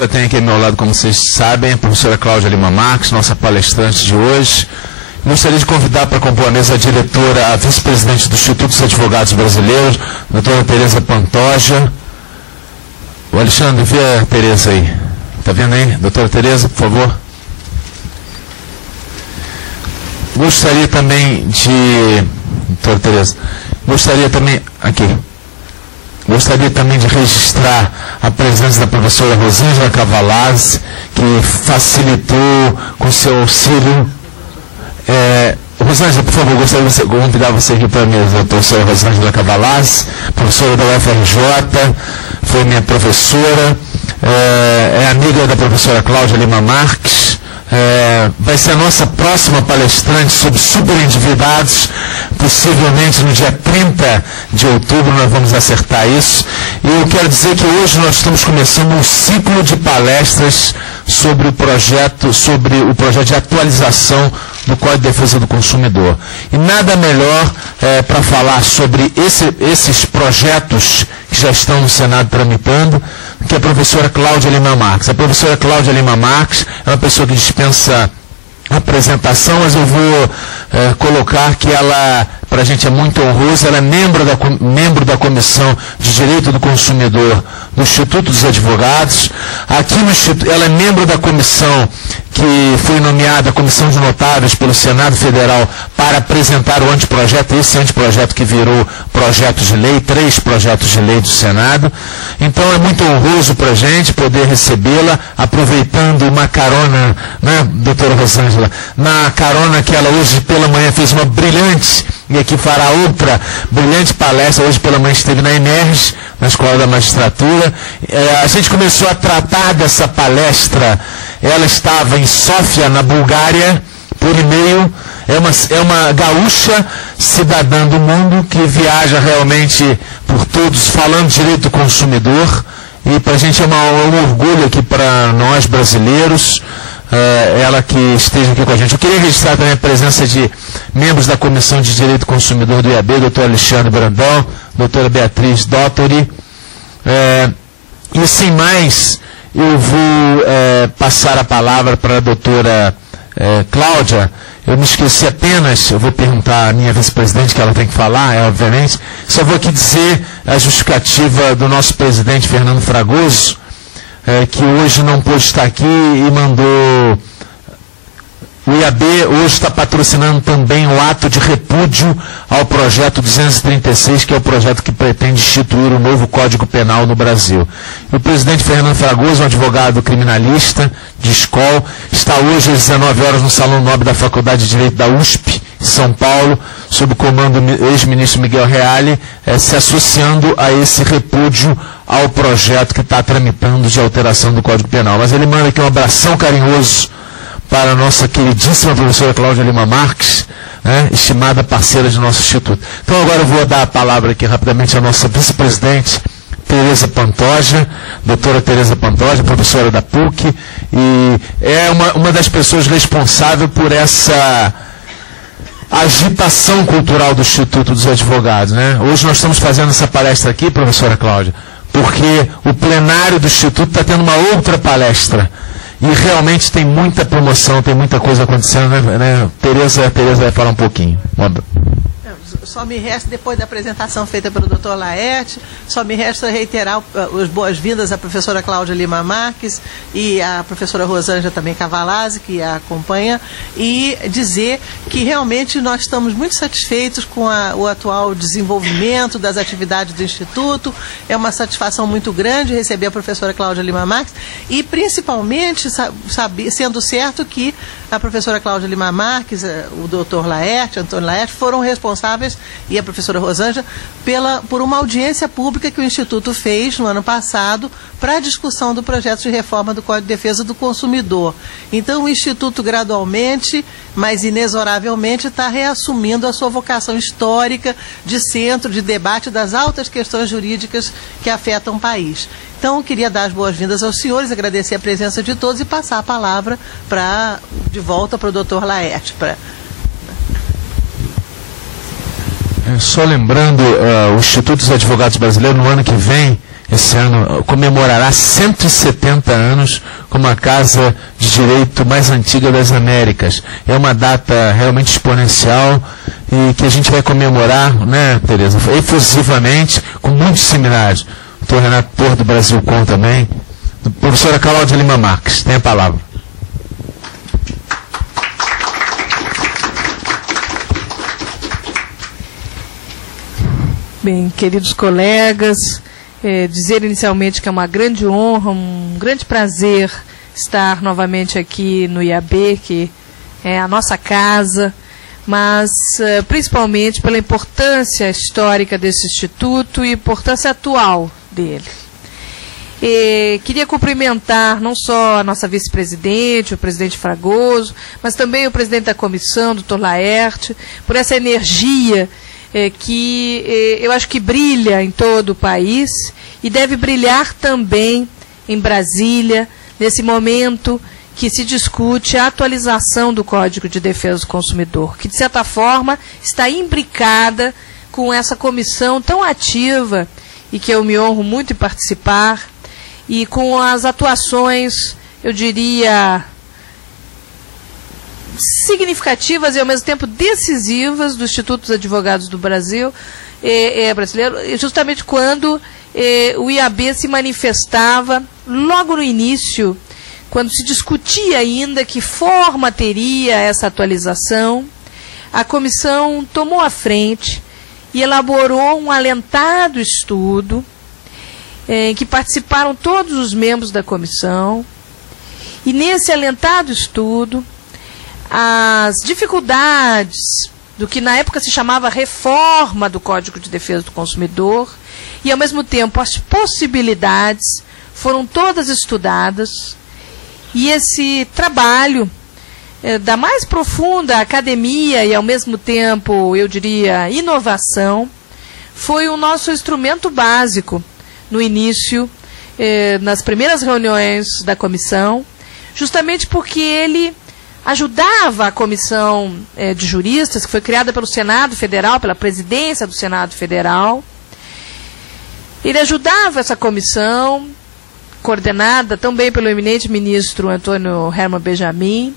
Eu tenho aqui ao meu lado, como vocês sabem, a professora Cláudia Lima Marques, nossa palestrante de hoje. Gostaria de convidar para compor a mesa a diretora, a vice-presidente do Instituto dos Advogados Brasileiros, doutora Tereza Pantoja. O Alexandre, vê a Tereza aí. Está vendo aí? Doutora Tereza, por favor. Gostaria também de... Doutora Tereza, gostaria também de registrar a presença da professora Rosângela Cavalazzi, que facilitou com seu auxílio. Rosângela, por favor, gostaria de convidar você aqui para a mesa, a professora Rosângela Cavalazzi, professora da UFRJ, foi minha professora, é amiga da professora Cláudia Lima Marques. Vai ser a nossa próxima palestrante sobre superendividados, possivelmente no dia 30 de outubro nós vamos acertar isso. E eu quero dizer que hoje nós estamos começando um ciclo de palestras sobre o projeto de atualização do Código de Defesa do Consumidor. E nada melhor para falar sobre esses projetos que já estão no Senado tramitando, que a professora Cláudia Lima Marques. A professora Cláudia Lima Marques é uma pessoa que dispensa apresentação, mas eu vou colocar que ela, para a gente é muito honroso, ela é membro da Comissão de Direito do Consumidor do Instituto dos Advogados. Aqui no Instituto, ela é membro da comissão que foi nomeada, a Comissão de Notáveis pelo Senado Federal, para apresentar o anteprojeto, esse anteprojeto que virou projeto de lei, 3 projetos de lei do Senado. Então é muito honroso para a gente poder recebê-la, aproveitando uma carona, né, doutora Rosângela, na carona que ela hoje pela manhã fez uma brilhante, e aqui fará outra brilhante palestra, hoje pela manhã esteve na Emerge, na Escola da Magistratura. A gente começou a tratar dessa palestra, ela estava em Sófia, na Bulgária, por e-mail. É uma gaúcha cidadã do mundo que viaja realmente por todos, falando direito do consumidor. E para a gente é um orgulho aqui para nós brasileiros, ela que esteja aqui com a gente. Eu queria registrar também a presença de membros da Comissão de Direito do Consumidor do IAB, doutor Alexandre Brandão, doutora Beatriz Dottori. E sem mais, eu vou passar a palavra para a doutora Cláudia. Eu me esqueci apenas, eu vou perguntar à minha vice-presidente que ela tem que falar, obviamente. Só vou aqui dizer a justificativa do nosso presidente Fernando Fragoso, que hoje não pôde estar aqui e mandou... O IAB hoje está patrocinando também o ato de repúdio ao projeto 236, que é o projeto que pretende instituir o novo Código Penal no Brasil. E o presidente Fernando Fragoso, um advogado criminalista de escola, está hoje às 19 horas no Salão Nobre da Faculdade de Direito da USP, em São Paulo, sob o comando do ex-ministro Miguel Reale, se associando a esse repúdio ao projeto que está tramitando de alteração do Código Penal. Mas ele manda aqui um abração carinhoso para a nossa queridíssima professora Cláudia Lima Marques, estimada parceira de nosso instituto. Então agora eu vou dar a palavra aqui rapidamente à nossa vice-presidente, Tereza Pantoja, doutora Tereza Pantoja, professora da PUC, e é uma das pessoas responsáveis por essa agitação cultural do Instituto dos Advogados. Hoje nós estamos fazendo essa palestra aqui, professora Cláudia, porque o plenário do Instituto está tendo uma outra palestra. E realmente tem muita promoção, tem muita coisa acontecendo, né? Tereza vai falar um pouquinho. Só me resta, depois da apresentação feita pelo Dr. Laerte, só me resta reiterar as boas-vindas à professora Cláudia Lima Marques e à professora Rosângela também Cavalazzi, que a acompanha, e dizer que realmente nós estamos muito satisfeitos com o atual desenvolvimento das atividades do Instituto. É uma satisfação muito grande receber a professora Cláudia Lima Marques e, principalmente, sendo certo que a professora Cláudia Lima Marques, o Dr. Laerte, Antônio Laerte, foram responsáveis, e a professora Rosângela, por uma audiência pública que o Instituto fez no ano passado para a discussão do projeto de reforma do Código de Defesa do Consumidor. Então, o Instituto gradualmente, mas inexoravelmente, está reassumindo a sua vocação histórica de centro de debate das altas questões jurídicas que afetam o país. Então, eu queria dar as boas-vindas aos senhores, agradecer a presença de todos e passar a palavra de volta para o Dr. Laerte. Só lembrando, o Instituto dos Advogados Brasileiros, no ano que vem, esse ano, comemorará 170 anos como a Casa de Direito mais antiga das Américas. É uma data realmente exponencial e que a gente vai comemorar, né, Tereza, efusivamente, com muitos seminários. O doutor Renato Porto, do Brasil Com também. Professora Cláudia Lima Marques, tem a palavra. Bem, queridos colegas, dizer inicialmente que é uma grande honra, um grande prazer estar novamente aqui no IAB, que é a nossa casa, mas principalmente pela importância histórica desse instituto e importância atual dele. Queria cumprimentar não só a nossa vice-presidente, o presidente Fragoso, mas também o presidente da comissão, doutor Laerte, por essa energia que eu acho que brilha em todo o país e deve brilhar também em Brasília, nesse momento que se discute a atualização do Código de Defesa do Consumidor, que, de certa forma, está imbricada com essa comissão tão ativa e que eu me honro muito em participar, e com as atuações, eu diria, significativas e, ao mesmo tempo, decisivas do Instituto dos Advogados do Brasil, brasileiro, justamente quando o IAB se manifestava logo no início, quando se discutia ainda que forma teria essa atualização. A comissão tomou a frente e elaborou um alentado estudo em que participaram todos os membros da comissão, e nesse alentado estudo as dificuldades do que na época se chamava reforma do Código de Defesa do Consumidor e, ao mesmo tempo, as possibilidades foram todas estudadas, e esse trabalho da mais profunda academia e, ao mesmo tempo, eu diria, inovação, foi o nosso instrumento básico no início, nas primeiras reuniões da comissão, justamente porque ele ajudava a comissão de juristas, que foi criada pelo Senado Federal, pela presidência do Senado Federal. Ele ajudava essa comissão, coordenada também pelo eminente ministro Antônio Herman Benjamin,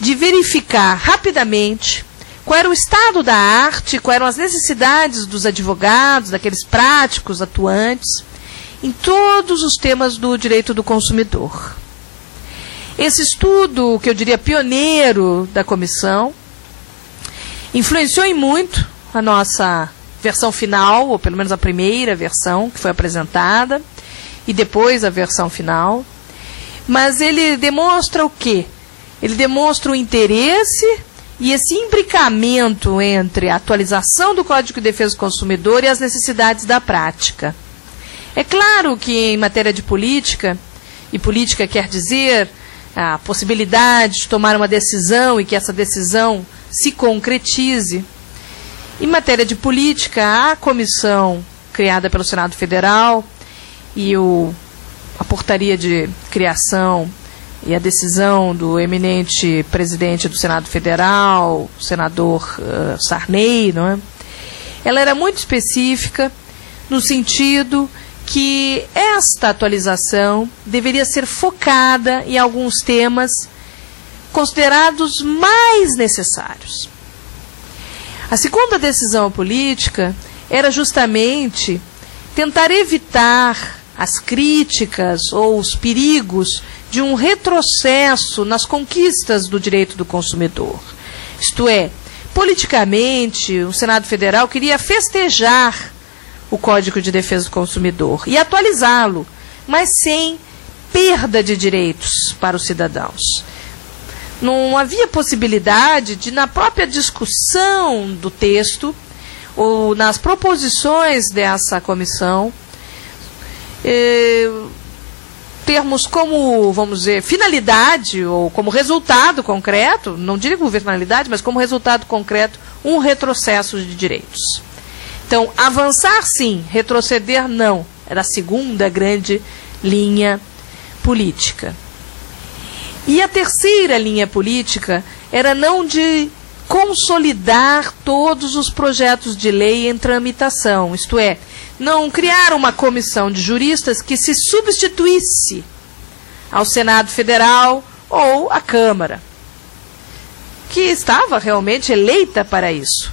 de verificar rapidamente qual era o estado da arte, quais eram as necessidades dos advogados, daqueles práticos atuantes, em todos os temas do direito do consumidor. Esse estudo, que eu diria pioneiro da comissão, influenciou em muito a nossa versão final, ou pelo menos a primeira versão que foi apresentada, e depois a versão final. Mas ele demonstra o quê? Ele demonstra o interesse e esse imbricamento entre a atualização do Código de Defesa do Consumidor e as necessidades da prática. É claro que em matéria de política, e política quer dizer a possibilidade de tomar uma decisão e que essa decisão se concretize. Em matéria de política, a comissão criada pelo Senado Federal e a portaria de criação e a decisão do eminente presidente do Senado Federal, o senador Sarney, não é? Ela era muito específica no sentido que esta atualização deveria ser focada em alguns temas considerados mais necessários. A segunda decisão política era justamente tentar evitar as críticas ou os perigos de um retrocesso nas conquistas do direito do consumidor. Isto é, politicamente, o Senado Federal queria festejar o Código de Defesa do Consumidor e atualizá-lo, mas sem perda de direitos para os cidadãos. Não havia possibilidade de, na própria discussão do texto, ou nas proposições dessa comissão, termos como, vamos dizer, finalidade, ou como resultado concreto, não diria como finalidade, mas como resultado concreto, um retrocesso de direitos. Então, avançar sim, retroceder não, era a segunda grande linha política. E a terceira linha política era não de consolidar todos os projetos de lei em tramitação, isto é, não criar uma comissão de juristas que se substituísse ao Senado Federal ou à Câmara, que estava realmente eleita para isso.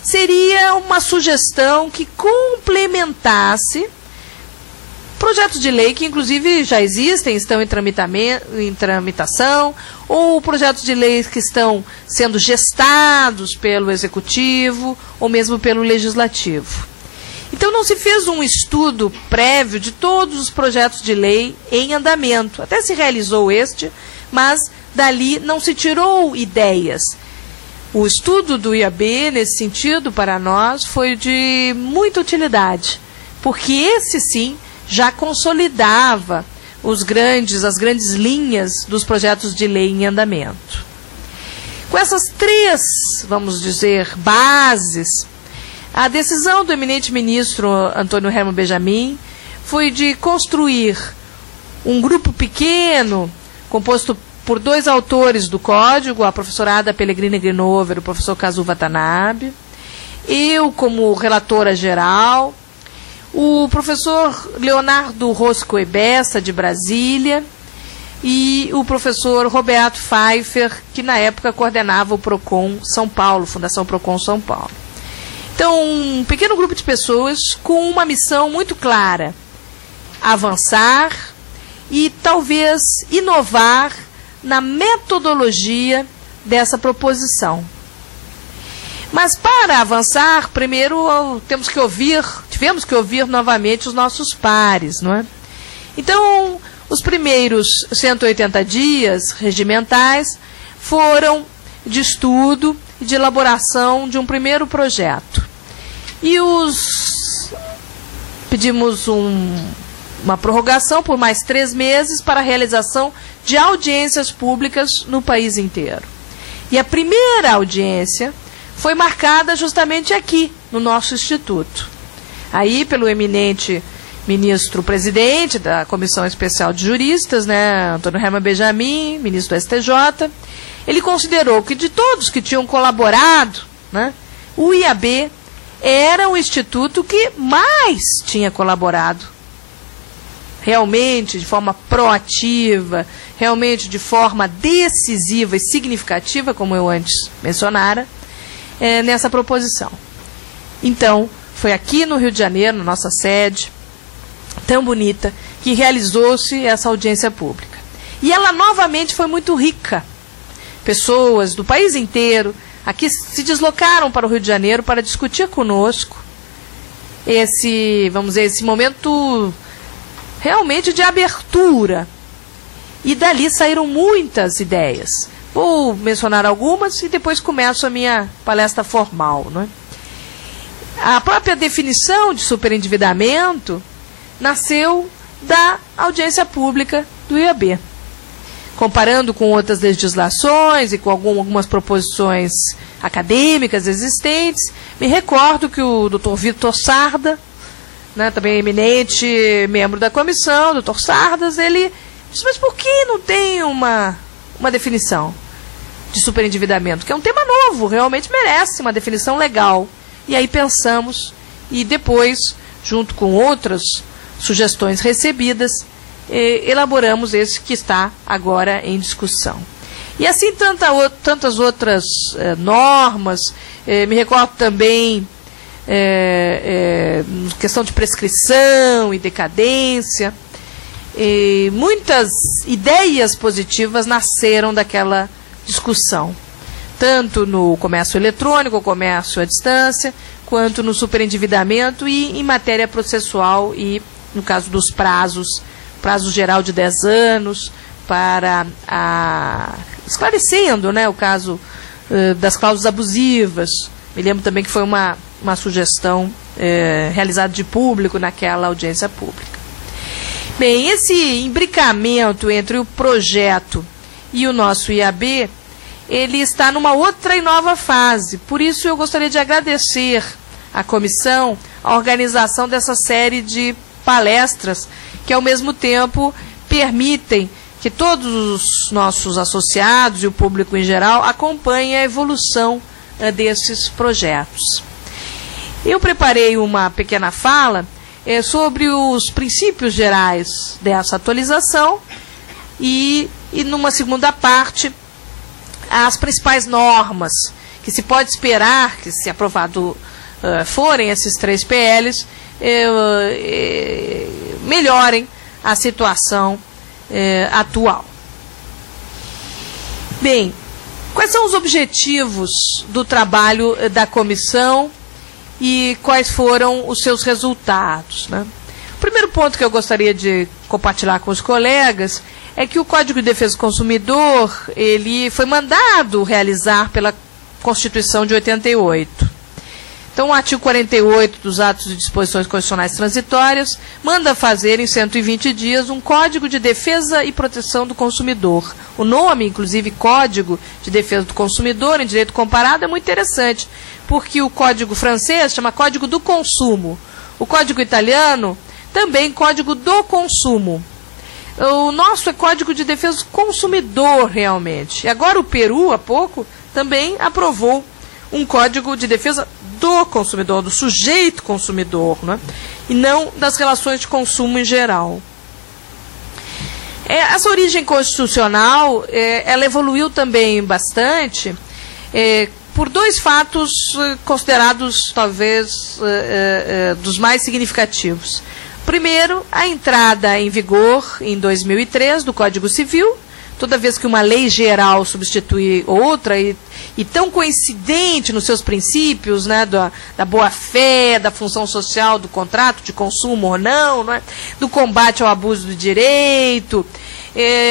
Seria uma sugestão que complementasse projetos de lei que, inclusive, já existem, estão em tramitação, ou projetos de lei que estão sendo gestados pelo Executivo ou mesmo pelo Legislativo. Então, não se fez um estudo prévio de todos os projetos de lei em andamento. Até se realizou este, mas dali não se tirou ideias. O estudo do IAB, nesse sentido, para nós, foi de muita utilidade, porque esse, sim, já consolidava as grandes linhas dos projetos de lei em andamento. Com essas três, vamos dizer, bases, a decisão do eminente ministro Antônio Herman Benjamin foi de construir um grupo pequeno, composto por 2 autores do Código, a professora Ada Pellegrini Grinover e o professor Kazu Watanabe, eu como relatora geral, o professor Leonardo Rosco Ebessa, de Brasília, e o professor Roberto Pfeiffer, que na época coordenava o PROCON São Paulo, Fundação PROCON São Paulo. Então, um pequeno grupo de pessoas com uma missão muito clara: avançar e talvez inovar na metodologia dessa proposição. Mas para avançar, primeiro tivemos que ouvir novamente os nossos pares, não é? Então, os primeiros 180 dias regimentais foram de estudo e de elaboração de um primeiro projeto. E pedimos uma prorrogação por mais 3 meses para a realização de audiências públicas no país inteiro. E a primeira audiência foi marcada justamente aqui, no nosso Instituto. Aí, pelo eminente ministro-presidente da Comissão Especial de Juristas, né, Antônio Herman Benjamin, ministro do STJ, ele considerou que de todos que tinham colaborado, né, o IAB era o instituto que mais tinha colaborado. Realmente, de forma proativa, realmente de forma decisiva e significativa, como eu antes mencionara, nessa proposição. Então, foi aqui no Rio de Janeiro, na nossa sede, tão bonita, que realizou-se essa audiência pública. E ela novamente foi muito rica. Pessoas do país inteiro aqui se deslocaram para o Rio de Janeiro para discutir conosco esse momento realmente de abertura. E dali saíram muitas ideias. Vou mencionar algumas e depois começo a minha palestra formal, não é? A própria definição de superendividamento nasceu da audiência pública do IAB. Comparando com outras legislações e com algumas proposições acadêmicas existentes, me recordo que o Dr. Vitor Sarda, né, também eminente membro da comissão, Dr. Sardas, ele disse: mas por que não tem uma definição de superendividamento? Que é um tema novo, realmente merece uma definição legal. E aí pensamos, e depois, junto com outras sugestões recebidas, elaboramos esse que está agora em discussão. E assim tantas outras normas, me recordo também questão de prescrição e decadência, muitas ideias positivas nasceram daquela discussão, tanto no comércio eletrônico, comércio à distância, quanto no superendividamento e em matéria processual e, no caso dos prazo geral de 10 anos, para esclarecendo, né, o caso das cláusulas abusivas. Me lembro também que foi uma sugestão realizada de público naquela audiência pública. Bem, esse imbricamento entre o projeto e o nosso IAB, ele está numa outra e nova fase. Por isso eu gostaria de agradecer à comissão a organização dessa série de palestras que, ao mesmo tempo, permitem que todos os nossos associados e o público em geral acompanhem a evolução desses projetos. Eu preparei uma pequena fala sobre os princípios gerais dessa atualização e numa segunda parte, as principais normas que se pode esperar que, se aprovado forem esses 3 PLs, melhorem a situação atual. Bem, quais são os objetivos do trabalho da comissão e quais foram os seus resultados, né? O primeiro ponto que eu gostaria de compartilhar com os colegas é que o Código de Defesa do Consumidor, ele foi mandado realizar pela Constituição de 88. Então, o artigo 48 dos atos de disposições constitucionais transitórias manda fazer em 120 dias um Código de Defesa e Proteção do Consumidor. O nome, inclusive, Código de Defesa do Consumidor, em direito comparado, é muito interessante, porque o Código francês chama Código do Consumo. O Código italiano, também Código do Consumo. O nosso é Código de Defesa do Consumidor, realmente. E agora o Peru, há pouco, também aprovou um Código de Defesa do Consumidor, do sujeito consumidor, né? E não das relações de consumo em geral. Essa origem constitucional, ela evoluiu também bastante por 2 fatos considerados, talvez, dos mais significativos. Primeiro, a entrada em vigor, em 2003, do Código Civil. Toda vez que uma lei geral substitui outra, e tão coincidente nos seus princípios, né, da boa-fé, da função social do contrato de consumo ou não, né, do combate ao abuso do direito,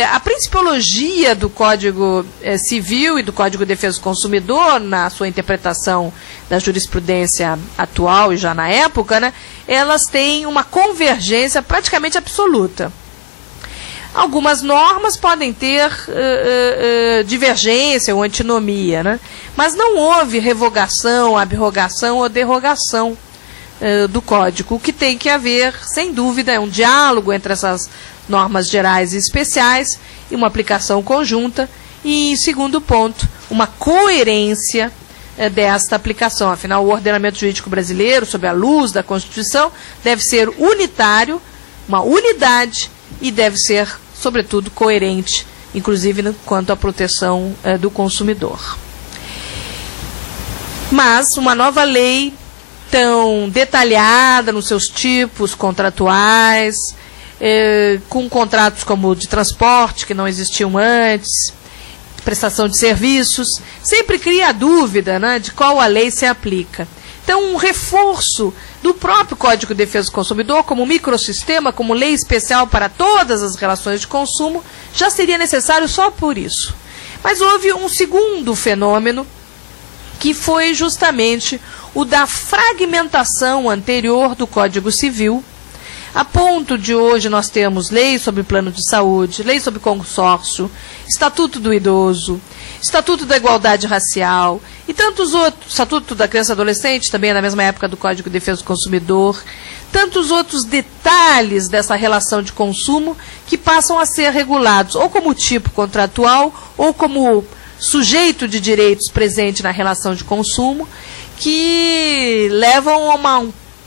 a principiologia do Código Civil e do Código de Defesa do Consumidor, na sua interpretação da jurisprudência atual e já na época, né, elas têm uma convergência praticamente absoluta. Algumas normas podem ter divergência ou antinomia, né? Mas não houve revogação, abrogação ou derrogação do Código. O que tem que haver, sem dúvida, é um diálogo entre essas normas gerais e especiais e uma aplicação conjunta. E, em segundo ponto, uma coerência desta aplicação. Afinal, o ordenamento jurídico brasileiro, sob a luz da Constituição, deve ser unitário, uma unidade, e deve ser, sobretudo, coerente, inclusive quanto à proteção do consumidor. Mas uma nova lei tão detalhada nos seus tipos contratuais, com contratos como o de transporte, que não existiam antes, prestação de serviços, sempre cria a dúvida, né, de qual a lei se aplica. Então, um reforço do próprio Código de Defesa do Consumidor, como microsistema, como lei especial para todas as relações de consumo, já seria necessário só por isso. Mas houve um segundo fenômeno, que foi justamente o da fragmentação anterior do Código Civil, a ponto de hoje nós temos lei sobre plano de saúde, lei sobre consórcio, Estatuto do Idoso, Estatuto da Igualdade Racial e tantos outros, Estatuto da Criança e Adolescente, também na mesma época do Código de Defesa do Consumidor, tantos outros detalhes dessa relação de consumo que passam a ser regulados ou como tipo contratual ou como sujeito de direitos presente na relação de consumo, que levam a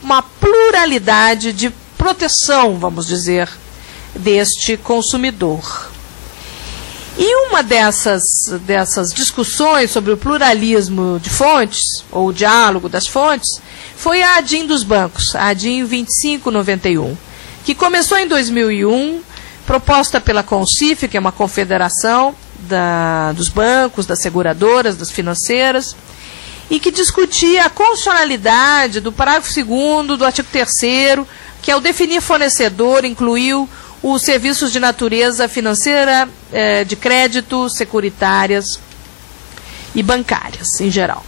uma pluralidade de proteção, vamos dizer, deste consumidor. E uma dessas discussões sobre o pluralismo de fontes, ou o diálogo das fontes, foi a ADIM dos bancos, a ADIM 2591, que começou em 2001, proposta pela CONCIF, que é uma confederação dos bancos, das seguradoras, das financeiras, e que discutia a constitucionalidade do parágrafo 2º do artigo 3º, que ao definir fornecedor incluiu os serviços de natureza financeira, de crédito, securitárias e bancárias, em geral.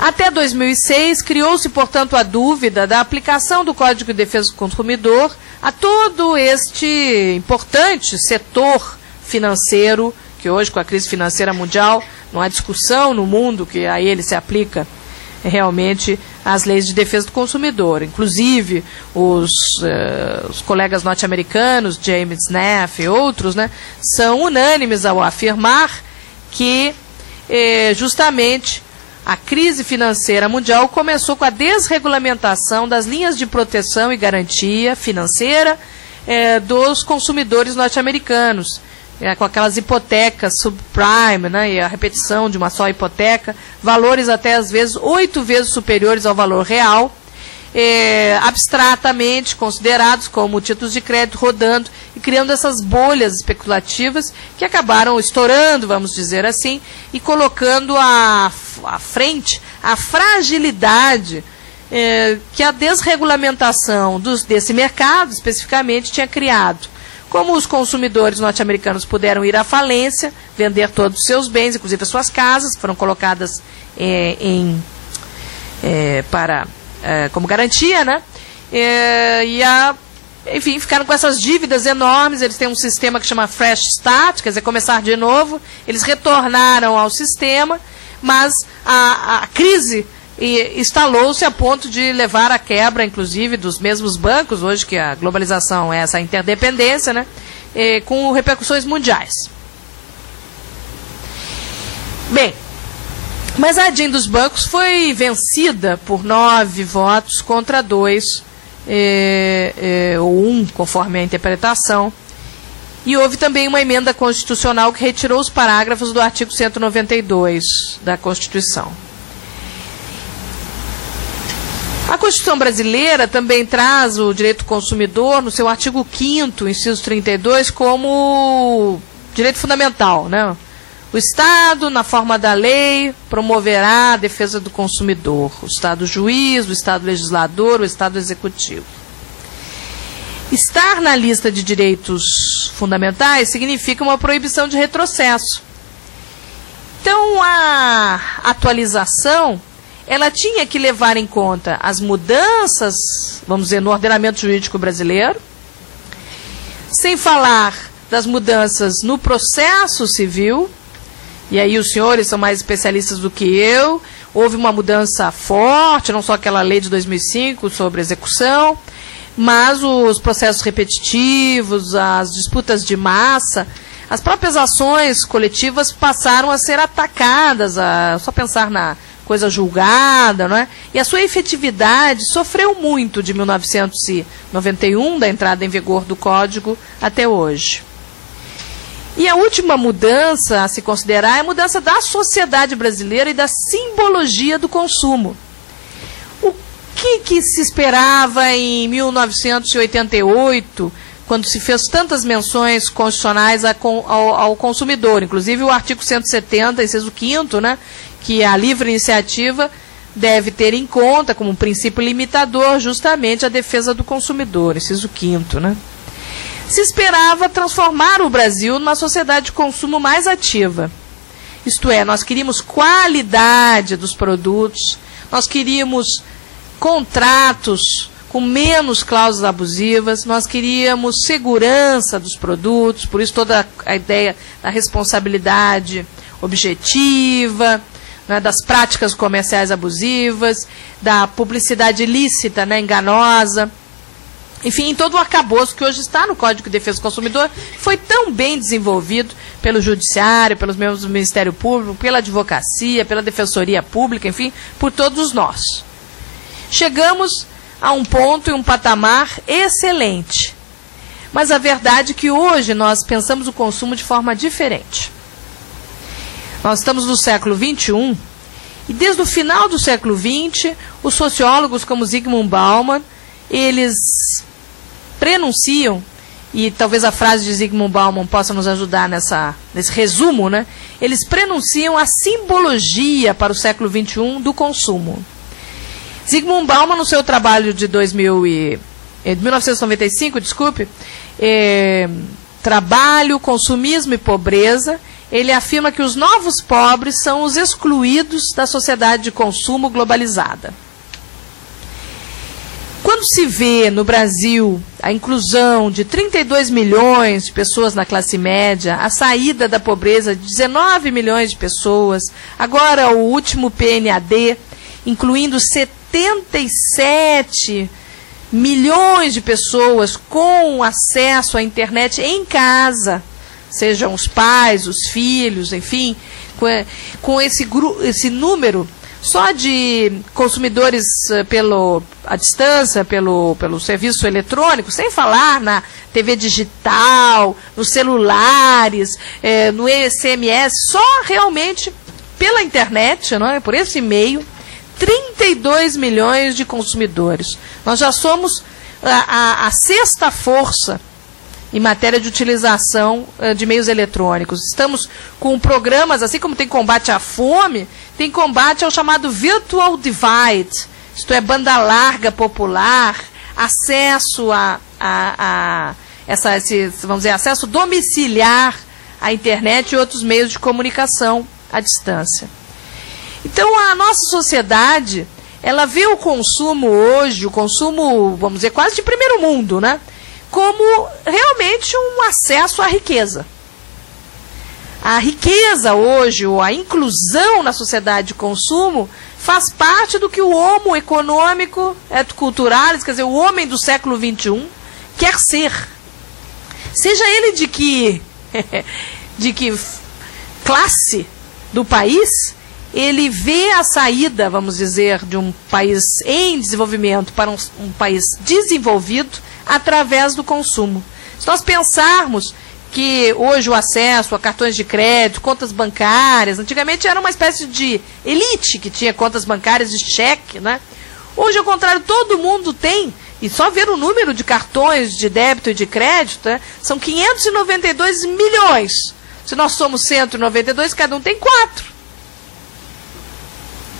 Até 2006, criou-se, portanto, a dúvida da aplicação do Código de Defesa do Consumidor a todo este importante setor financeiro, que hoje, com a crise financeira mundial, não há discussão no mundo que a ele se aplica realmente as leis de defesa do consumidor. Inclusive, os colegas norte-americanos, James Neff e outros, né, são unânimes ao afirmar que justamente a crise financeira mundial começou com a desregulamentação das linhas de proteção e garantia financeira dos consumidores norte-americanos, com aquelas hipotecas subprime, né, e a repetição de uma só hipoteca, valores até às vezes 8 vezes superiores ao valor real, abstratamente considerados como títulos de crédito rodando e criando essas bolhas especulativas que acabaram estourando, vamos dizer assim, e colocando à frente a fragilidade que a desregulamentação desse mercado, especificamente, tinha criado. Como os consumidores norte-americanos puderam ir à falência, vender todos os seus bens, inclusive as suas casas, que foram colocadas como garantia, né? Enfim, ficaram com essas dívidas enormes. Eles têm um sistema que chama Fresh Start, quer dizer, começar de novo. Eles retornaram ao sistema, mas a crise instalou-se a ponto de levar à quebra, inclusive, dos mesmos bancos, hoje que a globalização é essa interdependência, né, com repercussões mundiais. Bem, mas a ADIM dos bancos foi vencida por 9 votos contra 2, ou 1, conforme a interpretação, e houve também uma emenda constitucional que retirou os parágrafos do artigo 192 da Constituição. A Constituição brasileira também traz o direito do consumidor, no seu artigo 5º, inciso 32, como direito fundamental, né? O Estado, na forma da lei, promoverá a defesa do consumidor. O Estado juiz, o Estado legislador, o Estado executivo. Estar na lista de direitos fundamentais significa uma proibição de retrocesso. Então, a atualização, ela tinha que levar em conta as mudanças, vamos dizer, no ordenamento jurídico brasileiro, sem falar das mudanças no processo civil, e aí os senhores são mais especialistas do que eu, houve uma mudança forte, não só aquela lei de 2005 sobre execução, mas os processos repetitivos, as disputas de massa, as próprias ações coletivas passaram a ser atacadas, só pensar na coisa julgada, não é? E a sua efetividade sofreu muito de 1991, da entrada em vigor do Código, até hoje. E a última mudança a se considerar é a mudança da sociedade brasileira e da simbologia do consumo. O que se esperava em 1988, quando se fez tantas menções constitucionais ao consumidor, inclusive o artigo 170, inciso 5º, né, que a livre iniciativa deve ter em conta como um princípio limitador justamente a defesa do consumidor, inciso 5º, né? Se esperava transformar o Brasil numa sociedade de consumo mais ativa. Isto é, nós queríamos qualidade dos produtos, nós queríamos contratos com menos cláusulas abusivas, nós queríamos segurança dos produtos, por isso toda a ideia da responsabilidade objetiva, né, das práticas comerciais abusivas, da publicidade ilícita, né, enganosa. Enfim, em todo o arcabouço que hoje está no Código de Defesa do Consumidor, foi tão bem desenvolvido pelo Judiciário, pelos membros do Ministério Público, pela Advocacia, pela Defensoria Pública, enfim, por todos nós. Chegamos a um ponto e um patamar excelente. Mas a verdade é que hoje nós pensamos o consumo de forma diferente. Nós estamos no século XXI, e desde o final do século XX, os sociólogos como Zygmunt Bauman, eles prenunciam, e talvez a frase de Zygmunt Bauman possa nos ajudar nesse resumo, né? Eles prenunciam a simbologia para o século XXI do consumo. Zygmunt Bauman, no seu trabalho de 1995, Trabalho, Consumismo e Pobreza, ele afirma que os novos pobres são os excluídos da sociedade de consumo globalizada. Quando se vê no Brasil a inclusão de 32 milhões de pessoas na classe média, a saída da pobreza de 19 milhões de pessoas, agora o último PNAD, incluindo 77 milhões de pessoas com acesso à internet em casa, sejam os pais, os filhos, enfim, com esse número só de consumidores à distância, pelo serviço eletrônico, sem falar na TV digital, nos celulares, no SMS, só realmente pela internet, não é? Por esse meio, 32 milhões de consumidores. Nós já somos a sexta força em matéria de utilização de meios eletrônicos. Estamos com programas, assim como tem combate à fome, tem combate ao chamado Virtual Divide, isto é, banda larga popular, acesso vamos dizer, acesso domiciliar à internet e outros meios de comunicação à distância. Então, a nossa sociedade, ela vê o consumo hoje, o consumo, vamos dizer, quase de primeiro mundo, né? Como realmente um acesso à riqueza. A riqueza hoje, ou a inclusão na sociedade de consumo, faz parte do que o homo econômico, etnocultural, quer dizer, o homem do século XXI, quer ser. Seja ele de que classe do país, ele vê a saída, vamos dizer, de um país em desenvolvimento para um país desenvolvido através do consumo. Se nós pensarmos que hoje o acesso a cartões de crédito, contas bancárias, antigamente era uma espécie de elite que tinha contas bancárias de cheque, né? Hoje, ao contrário, todo mundo tem, e só ver o número de cartões de débito e de crédito, né, são 592 milhões. Se nós somos 192, cada um tem 4.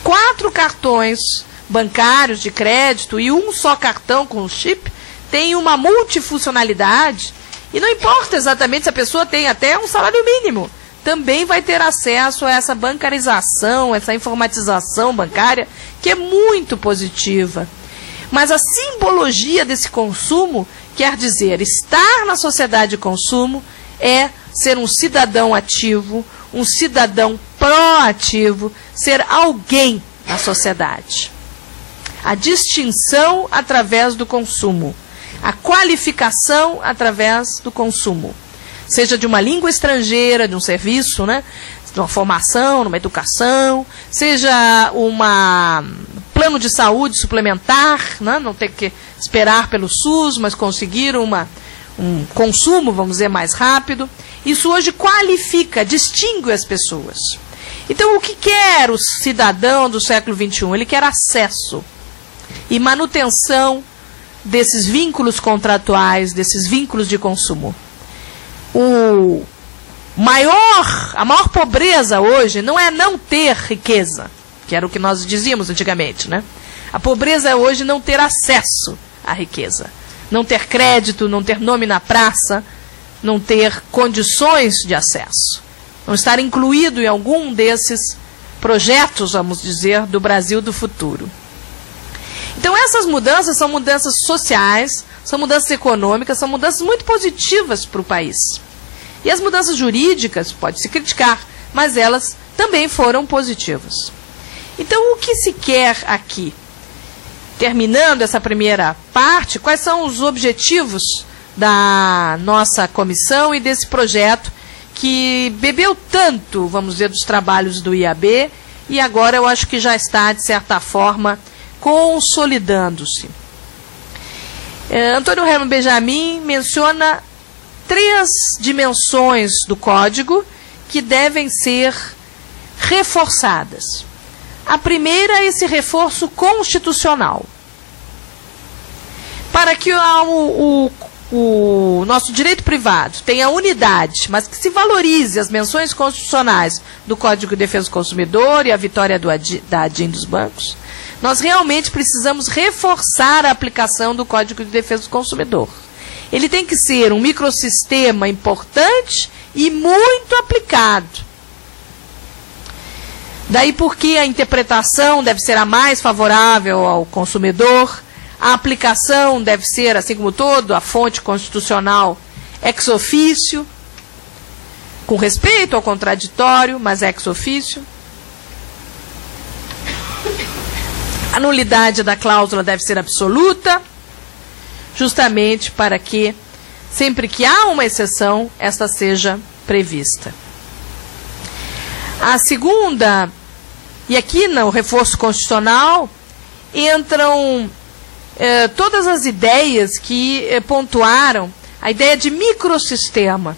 4 cartões bancários de crédito e um só cartão com chip tem uma multifuncionalidade. E não importa exatamente se a pessoa tem até um salário mínimo, também vai ter acesso a essa bancarização, essa informatização bancária, que é muito positiva. Mas a simbologia desse consumo quer dizer, estar na sociedade de consumo é ser um cidadão ativo, um cidadão proativo, ser alguém na sociedade. A distinção através do consumo. A qualificação através do consumo. Seja de uma língua estrangeira, de um serviço, né? De uma formação, numa educação, seja um plano de saúde suplementar, né? Não ter que esperar pelo SUS, mas conseguir um consumo, vamos dizer, mais rápido. Isso hoje qualifica, distingue as pessoas. Então, o que quer o cidadão do século XXI? Ele quer acesso e manutenção desses vínculos contratuais, desses vínculos de consumo. A maior pobreza hoje não é não ter riqueza, que era o que nós dizíamos antigamente, né? A pobreza é hoje não ter acesso à riqueza, não ter crédito, não ter nome na praça, não ter condições de acesso, não estar incluído em algum desses projetos, vamos dizer, do Brasil do futuro. Então, essas mudanças são mudanças sociais, são mudanças econômicas, são mudanças muito positivas para o país. E as mudanças jurídicas, pode-se criticar, mas elas também foram positivas. Então, o que se quer aqui? Terminando essa primeira parte, quais são os objetivos da nossa comissão e desse projeto que bebeu tanto, vamos dizer, dos trabalhos do IAB e agora eu acho que já está, de certa forma, consolidando-se. Antônio Hermann Benjamin menciona 3 dimensões do código que devem ser reforçadas. A primeira é esse reforço constitucional. Para que o nosso direito privado tenha unidade, mas que se valorize as menções constitucionais do Código de Defesa do Consumidor e a vitória da ADIM dos bancos, nós realmente precisamos reforçar a aplicação do Código de Defesa do Consumidor. Ele tem que ser um microsistema importante e muito aplicado. Daí porque a interpretação deve ser a mais favorável ao consumidor, a aplicação deve ser, assim como todo, a fonte constitucional ex officio, com respeito ao contraditório, mas ex officio. A nulidade da cláusula deve ser absoluta, justamente para que, sempre que há uma exceção, esta seja prevista. A segunda, e aqui no reforço constitucional, entram todas as ideias que pontuaram a ideia de microsistema.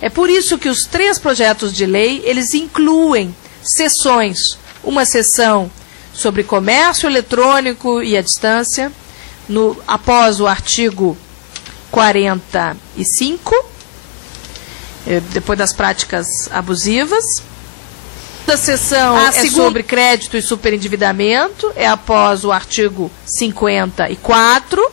É por isso que os 3 projetos de lei, eles incluem seções, uma seção sobre comércio eletrônico e à distância, após o artigo 45, depois das práticas abusivas. A seção sobre crédito e superendividamento, é após o artigo 54.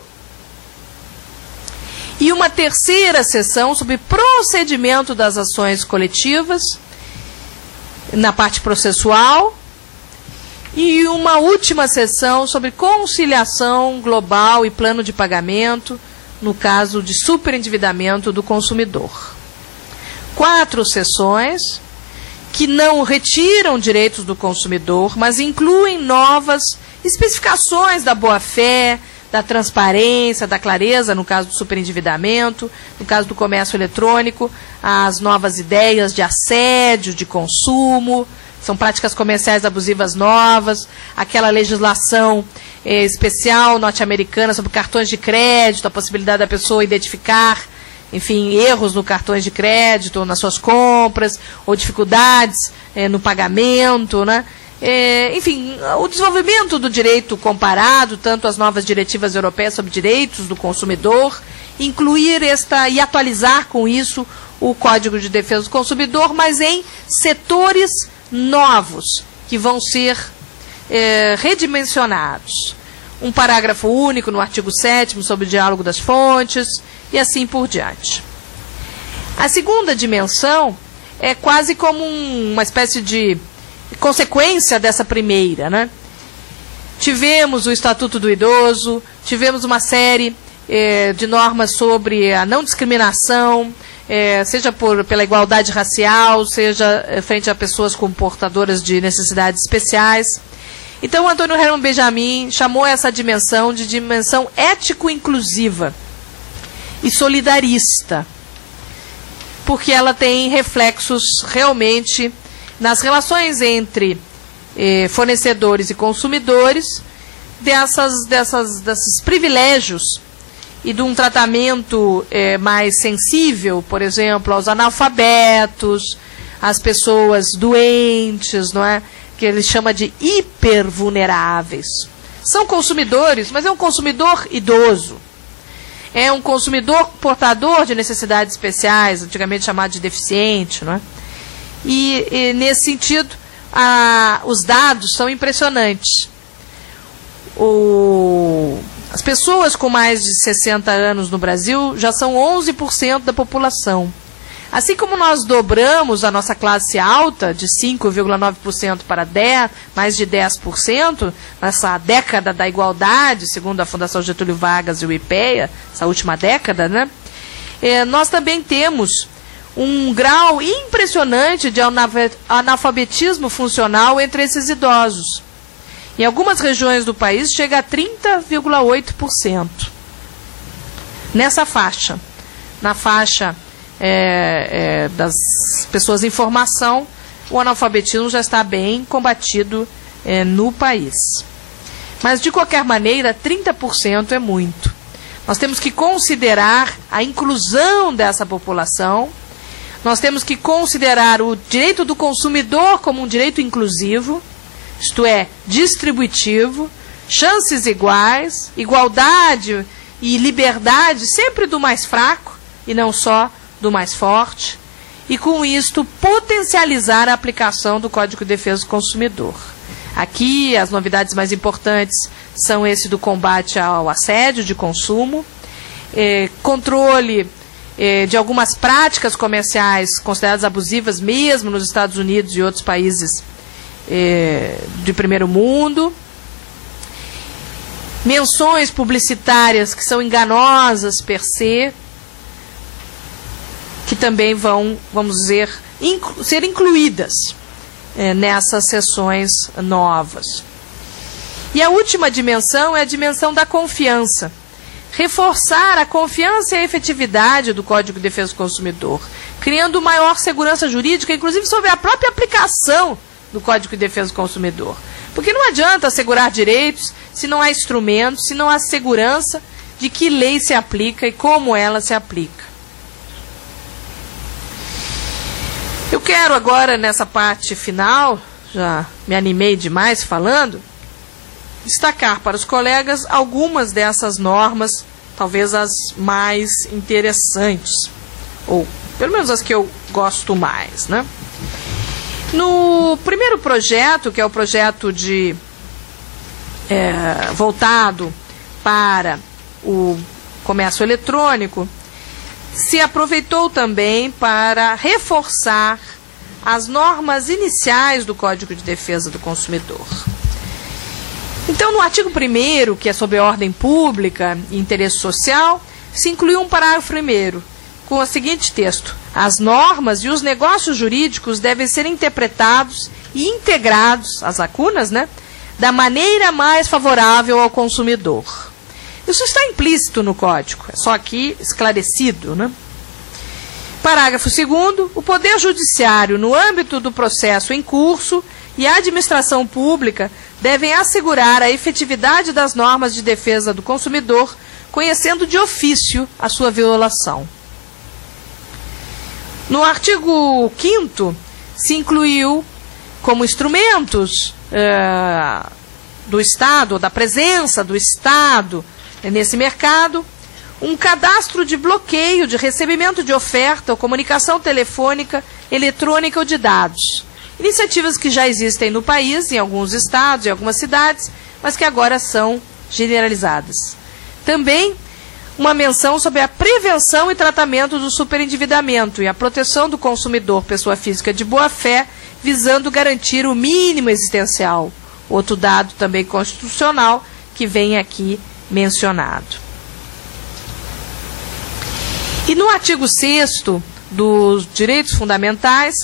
E uma terceira seção sobre procedimento das ações coletivas, na parte processual. E uma última seção sobre conciliação global e plano de pagamento, no caso de superendividamento do consumidor. 4 seções que não retiram direitos do consumidor, mas incluem novas especificações da boa-fé, da transparência, da clareza, no caso do superendividamento, no caso do comércio eletrônico, as novas ideias de assédio, de consumo, são práticas comerciais abusivas novas, aquela legislação especial norte-americana sobre cartões de crédito, a possibilidade da pessoa identificar, enfim, erros no cartões de crédito, ou nas suas compras, ou dificuldades no pagamento, né? Enfim, o desenvolvimento do direito comparado, tanto as novas diretivas europeias sobre direitos do consumidor, incluir e atualizar com isso o Código de Defesa do Consumidor, mas em setores novos, que vão ser redimensionados. Um parágrafo único no artigo 7º sobre o diálogo das fontes, e assim por diante. A segunda dimensão é quase como uma espécie de consequência dessa primeira, né? Tivemos o Estatuto do Idoso, tivemos uma série de normas sobre a não discriminação, seja pela igualdade racial, seja frente a pessoas com portadoras de necessidades especiais. Então, o Antônio Hermann Benjamin chamou essa dimensão de dimensão ético-inclusiva e solidarista, porque ela tem reflexos realmente nas relações entre fornecedores e consumidores, desses privilégios e de um tratamento mais sensível, por exemplo, aos analfabetos, às pessoas doentes, não é? Que ele chama de hipervulneráveis. São consumidores, mas é um consumidor idoso. É um consumidor portador de necessidades especiais, antigamente chamado de deficiente, não é? E nesse sentido, os dados são impressionantes. As pessoas com mais de 60 anos no Brasil já são 11% da população. Assim como nós dobramos a nossa classe alta de 5,9% para mais de 10%, nessa década da igualdade, segundo a Fundação Getúlio Vargas e o IPEA, essa última década, né? Nós também temos um grau impressionante de analfabetismo funcional entre esses idosos. Em algumas regiões do país chega a 30,8%. Nessa faixa, na faixa das pessoas em formação, o analfabetismo já está bem combatido no país. Mas, de qualquer maneira, 30% é muito. Nós temos que considerar a inclusão dessa população, nós temos que considerar o direito do consumidor como um direito inclusivo, isto é, distributivo, chances iguais, igualdade e liberdade sempre do mais fraco e não só do mais forte, e com isto potencializar a aplicação do Código de Defesa do Consumidor. Aqui as novidades mais importantes são esse do combate ao assédio de consumo, controle de algumas práticas comerciais consideradas abusivas mesmo nos Estados Unidos e outros países de primeiro mundo, menções publicitárias que são enganosas per se, que também vão, vamos dizer, ser incluídas nessas seções novas. E a última dimensão é a dimensão da confiança. Reforçar a confiança e a efetividade do Código de Defesa do Consumidor, criando maior segurança jurídica, inclusive sobre a própria aplicação do Código de Defesa do Consumidor. Porque não adianta assegurar direitos se não há instrumentos, se não há segurança de que lei se aplica e como ela se aplica. Eu quero agora, nessa parte final, já me animei demais falando, destacar para os colegas algumas dessas normas, talvez as mais interessantes, ou pelo menos as que eu gosto mais, né? No primeiro projeto, que é o projeto voltado para o comércio eletrônico, se aproveitou também para reforçar as normas iniciais do Código de Defesa do Consumidor. Então, no artigo 1º, que é sobre ordem pública e interesse social, se incluiu um parágrafo 1º, com o seguinte texto: as normas e os negócios jurídicos devem ser interpretados e integrados, as lacunas, né, da maneira mais favorável ao consumidor. Isso está implícito no Código, é só aqui esclarecido, né? Parágrafo 2º, o Poder Judiciário, no âmbito do processo em curso, e a administração pública devem assegurar a efetividade das normas de defesa do consumidor, conhecendo de ofício a sua violação. No artigo 5º, se incluiu como instrumentos do Estado, da presença do Estado nesse mercado, um cadastro de bloqueio de recebimento de oferta ou comunicação telefônica, eletrônica ou de dados. Iniciativas que já existem no país, em alguns estados, em algumas cidades, mas que agora são generalizadas. Também uma menção sobre a prevenção e tratamento do superendividamento e a proteção do consumidor, pessoa física de boa-fé, visando garantir o mínimo existencial. Outro dado também constitucional que vem aqui mencionado. E no artigo 6º dos direitos fundamentais,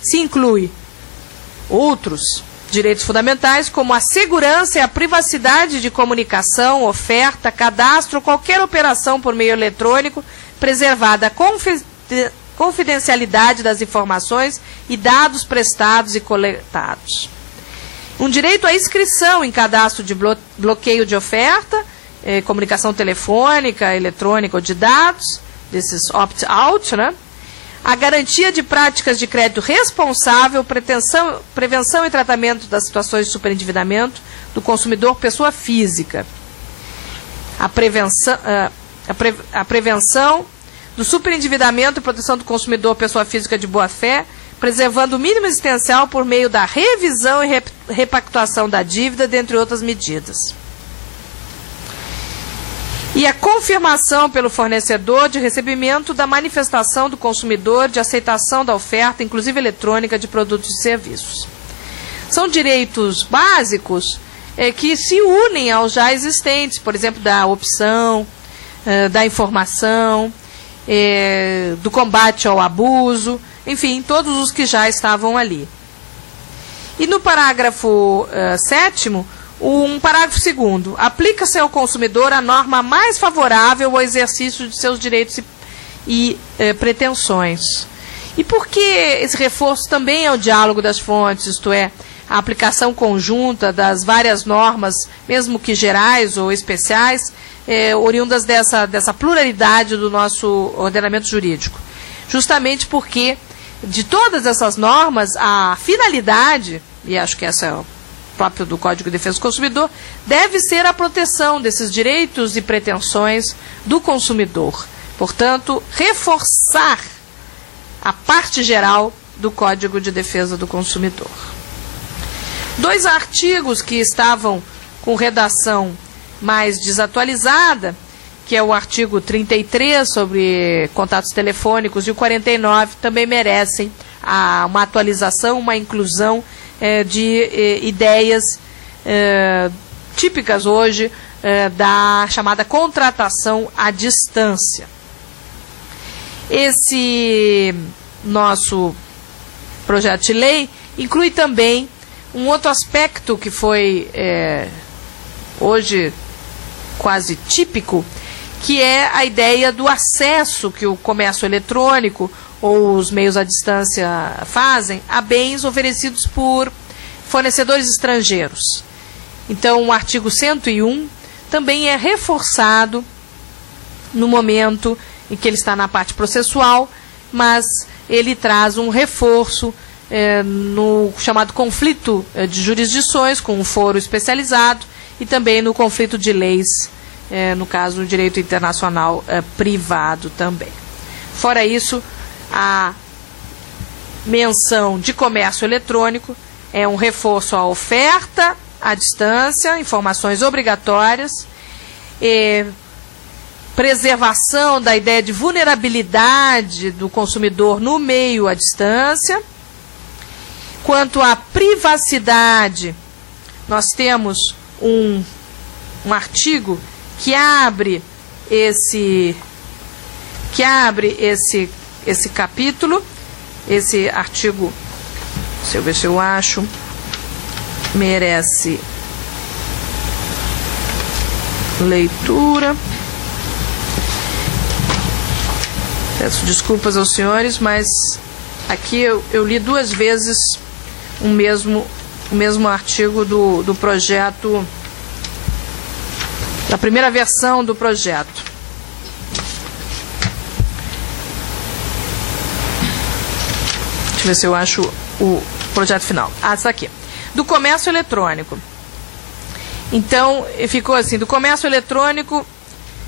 se inclui outros direitos fundamentais, como a segurança e a privacidade de comunicação, oferta, cadastro, qualquer operação por meio eletrônico, preservada a confidencialidade das informações e dados prestados e coletados. Um direito à inscrição em cadastro de bloqueio de oferta, comunicação telefônica, eletrônica ou de dados, desses opt-out, né? A garantia de práticas de crédito responsável, prevenção e tratamento das situações de superendividamento do consumidor pessoa física. A prevenção do superendividamento e proteção do consumidor pessoa física de boa-fé, preservando o mínimo existencial por meio da revisão e repactuação da dívida, dentre outras medidas. E a confirmação pelo fornecedor de recebimento da manifestação do consumidor de aceitação da oferta, inclusive eletrônica, de produtos e serviços. São direitos básicos que se unem aos já existentes, por exemplo, da opção, da informação, do combate ao abuso, enfim, todos os que já estavam ali. E no parágrafo 7º, um parágrafo 2º, aplica-se ao consumidor a norma mais favorável ao exercício de seus direitos e pretensões. E por que esse reforço também é o diálogo das fontes, isto é, a aplicação conjunta das várias normas, mesmo que gerais ou especiais, oriundas dessa pluralidade do nosso ordenamento jurídico? Justamente porque de todas essas normas, a finalidade, e acho que essa é o próprio do Código de Defesa do Consumidor, deve ser a proteção desses direitos e pretensões do consumidor. Portanto, reforçar a parte geral do Código de Defesa do Consumidor. 2 artigos que estavam com redação mais desatualizada, que é o artigo 33 sobre contatos telefônicos e o 49, também merecem uma atualização, uma inclusão de ideias típicas hoje da chamada contratação à distância. Esse nosso projeto de lei inclui também um outro aspecto que foi hoje quase típico, que é a ideia do acesso que o comércio eletrônico ou os meios à distância fazem a bens oferecidos por fornecedores estrangeiros. Então, o artigo 101 também é reforçado no momento em que ele está na parte processual, mas ele traz um reforço no chamado conflito de jurisdições, com um foro especializado, e também no conflito de leis, no caso, o direito internacional privado também. Fora isso, a menção de comércio eletrônico é um reforço à oferta à distância, informações obrigatórias, preservação da ideia de vulnerabilidade do consumidor no meio à distância. Quanto à privacidade, nós temos um artigo que abre esse capítulo, esse artigo, deixa eu ver se eu acho, merece leitura. Peço desculpas aos senhores, mas aqui eu li duas vezes o mesmo artigo do projeto, da primeira versão do projeto. Deixa eu ver se eu acho o projeto final. Está aqui. Do comércio eletrônico. Então, ficou assim, do comércio eletrônico,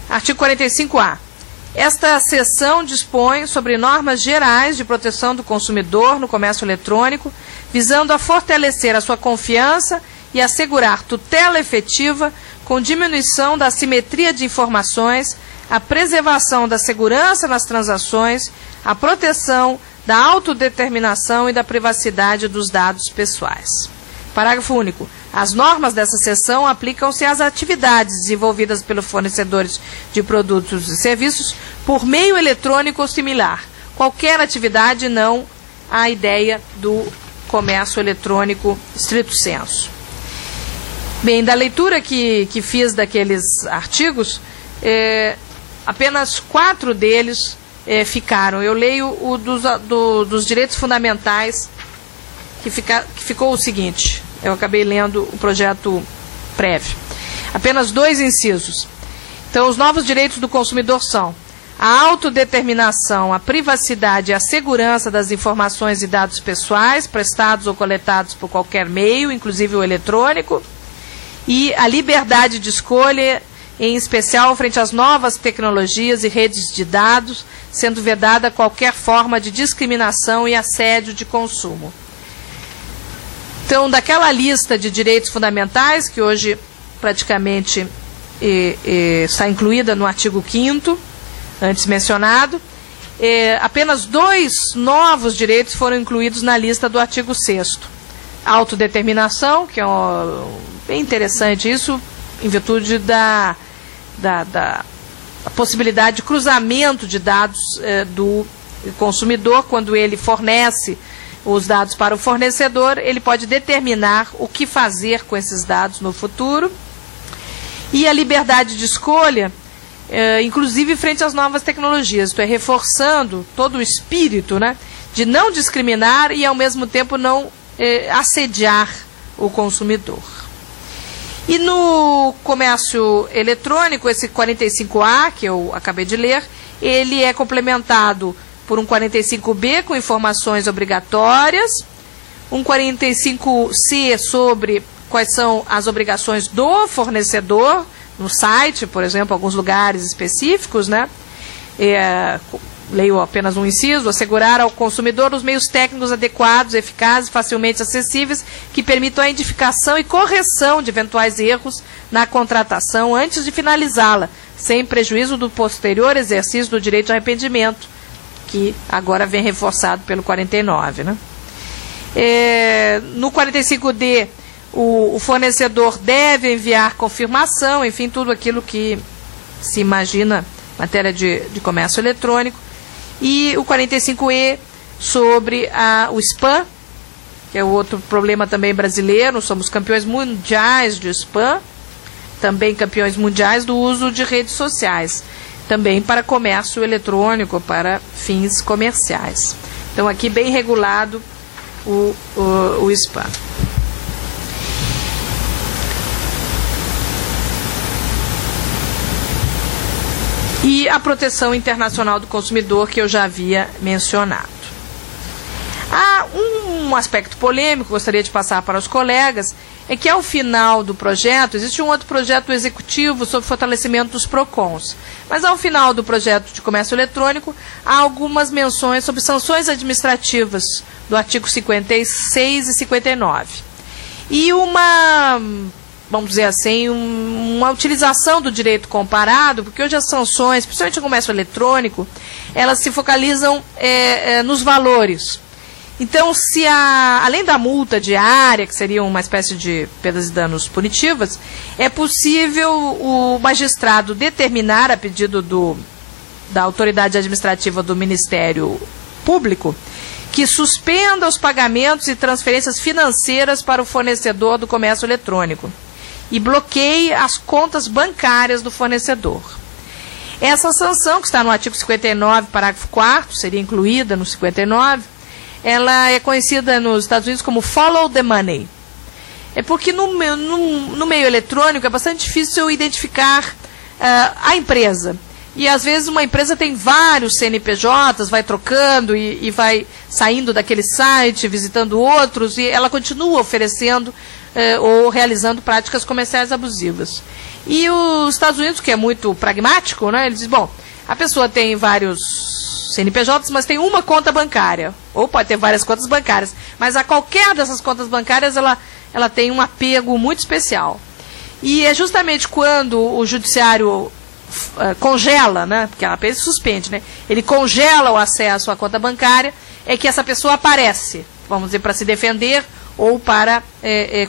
artigo 45A. Esta seção dispõe sobre normas gerais de proteção do consumidor no comércio eletrônico, visando a fortalecer a sua confiança e assegurar tutela efetiva com diminuição da assimetria de informações, a preservação da segurança nas transações, a proteção da autodeterminação e da privacidade dos dados pessoais. Parágrafo único. As normas dessa seção aplicam-se às atividades desenvolvidas pelos fornecedores de produtos e serviços por meio eletrônico ou similar. Qualquer atividade, não a ideia do comércio eletrônico estrito sensu. Bem, da leitura que fiz daqueles artigos, apenas 4 deles ficaram. Eu leio o dos direitos fundamentais, que ficou o seguinte. Eu acabei lendo o projeto prévio. Apenas 2 incisos. Então, os novos direitos do consumidor são a autodeterminação, a privacidade e a segurança das informações e dados pessoais prestados ou coletados por qualquer meio, inclusive o eletrônico, e a liberdade de escolha, em especial frente às novas tecnologias e redes de dados, sendo vedada qualquer forma de discriminação e assédio de consumo. Então, daquela lista de direitos fundamentais, que hoje praticamente está incluída no artigo 5º, antes mencionado, apenas 2 novos direitos foram incluídos na lista do artigo 6º. Autodeterminação, que é bem interessante isso, em virtude da possibilidade de cruzamento de dados do consumidor, quando ele fornece os dados para o fornecedor, ele pode determinar o que fazer com esses dados no futuro. E a liberdade de escolha, inclusive frente às novas tecnologias, isto é, reforçando todo o espírito, né, de não discriminar e, ao mesmo tempo, não assediar o consumidor. E no comércio eletrônico, esse 45A, que eu acabei de ler, ele é complementado por um 45B com informações obrigatórias, um 45C sobre quais são as obrigações do fornecedor no site, por exemplo, alguns lugares específicos, né? Leio apenas um inciso: assegurar ao consumidor os meios técnicos adequados, eficazes e facilmente acessíveis que permitam a identificação e correção de eventuais erros na contratação antes de finalizá-la, sem prejuízo do posterior exercício do direito de arrependimento, que agora vem reforçado pelo 49, né? No 45D, o fornecedor deve enviar confirmação, enfim, tudo aquilo que se imagina em matéria de comércio eletrônico. E o 45E sobre o spam, que é outro problema também brasileiro. Somos campeões mundiais de spam, também campeões mundiais do uso de redes sociais, também para comércio eletrônico, para fins comerciais. Então, aqui bem regulado o spam. E a proteção internacional do consumidor, que eu já havia mencionado. Há um aspecto polêmico que gostaria de passar para os colegas, é que ao final do projeto, existe um outro projeto executivo sobre fortalecimento dos PROCONs, mas ao final do projeto de comércio eletrônico, há algumas menções sobre sanções administrativas do artigo 56 e 59. E vamos dizer assim, uma utilização do direito comparado, porque hoje as sanções, principalmente no comércio eletrônico, elas se focalizam nos valores. Então, se além da multa diária, que seria uma espécie de perdas e danos punitivas, é possível o magistrado determinar, a pedido da autoridade administrativa do Ministério Público, que suspenda os pagamentos e transferências financeiras para o fornecedor do comércio eletrônico e bloqueie as contas bancárias do fornecedor. Essa sanção, que está no artigo 59, parágrafo 4º, seria incluída no 59, ela é conhecida nos Estados Unidos como follow the money. É porque no meio eletrônico é bastante difícil identificar a empresa. E às vezes uma empresa tem vários CNPJs, vai trocando e vai saindo daquele site, visitando outros, e ela continua oferecendo ou realizando práticas comerciais abusivas. E os Estados Unidos, que é muito pragmático, né, ele diz, bom, a pessoa tem vários CNPJs, mas tem uma conta bancária, ou pode ter várias contas bancárias, mas a qualquer dessas contas bancárias ela tem um apego muito especial. E é justamente quando o judiciário congela, né, porque ela suspende, né, ele congela o acesso à conta bancária, é que essa pessoa aparece, vamos dizer, para se defender ou para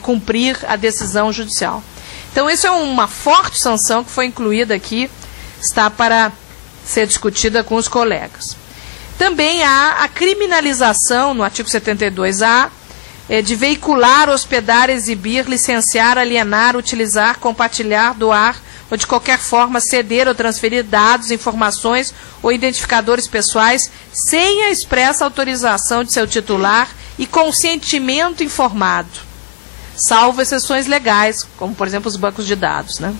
cumprir a decisão judicial. Então, isso é uma forte sanção que foi incluída aqui, está para ser discutida com os colegas. Também há a criminalização, no artigo 72A, de veicular, hospedar, exibir, licenciar, alienar, utilizar, compartilhar, doar ou de qualquer forma ceder ou transferir dados, informações ou identificadores pessoais sem a expressa autorização de seu titular e consentimento informado, salvo exceções legais, como por exemplo os bancos de dados, né?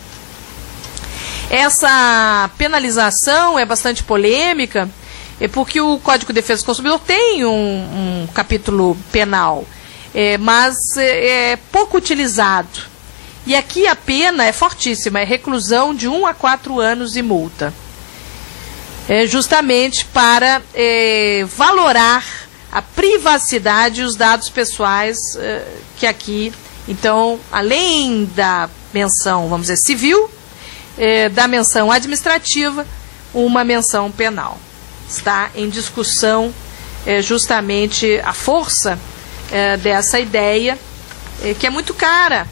Essa penalização é bastante polêmica, porque o Código de Defesa do Consumidor tem um capítulo penal, mas é pouco utilizado. E aqui a pena é fortíssima, é reclusão de 1 a 4 anos e multa. Justamente para valorar a privacidade e os dados pessoais que aqui, então, além da menção, vamos dizer, civil, da menção administrativa, uma menção penal. Está em discussão justamente a força dessa ideia, que é muito cara,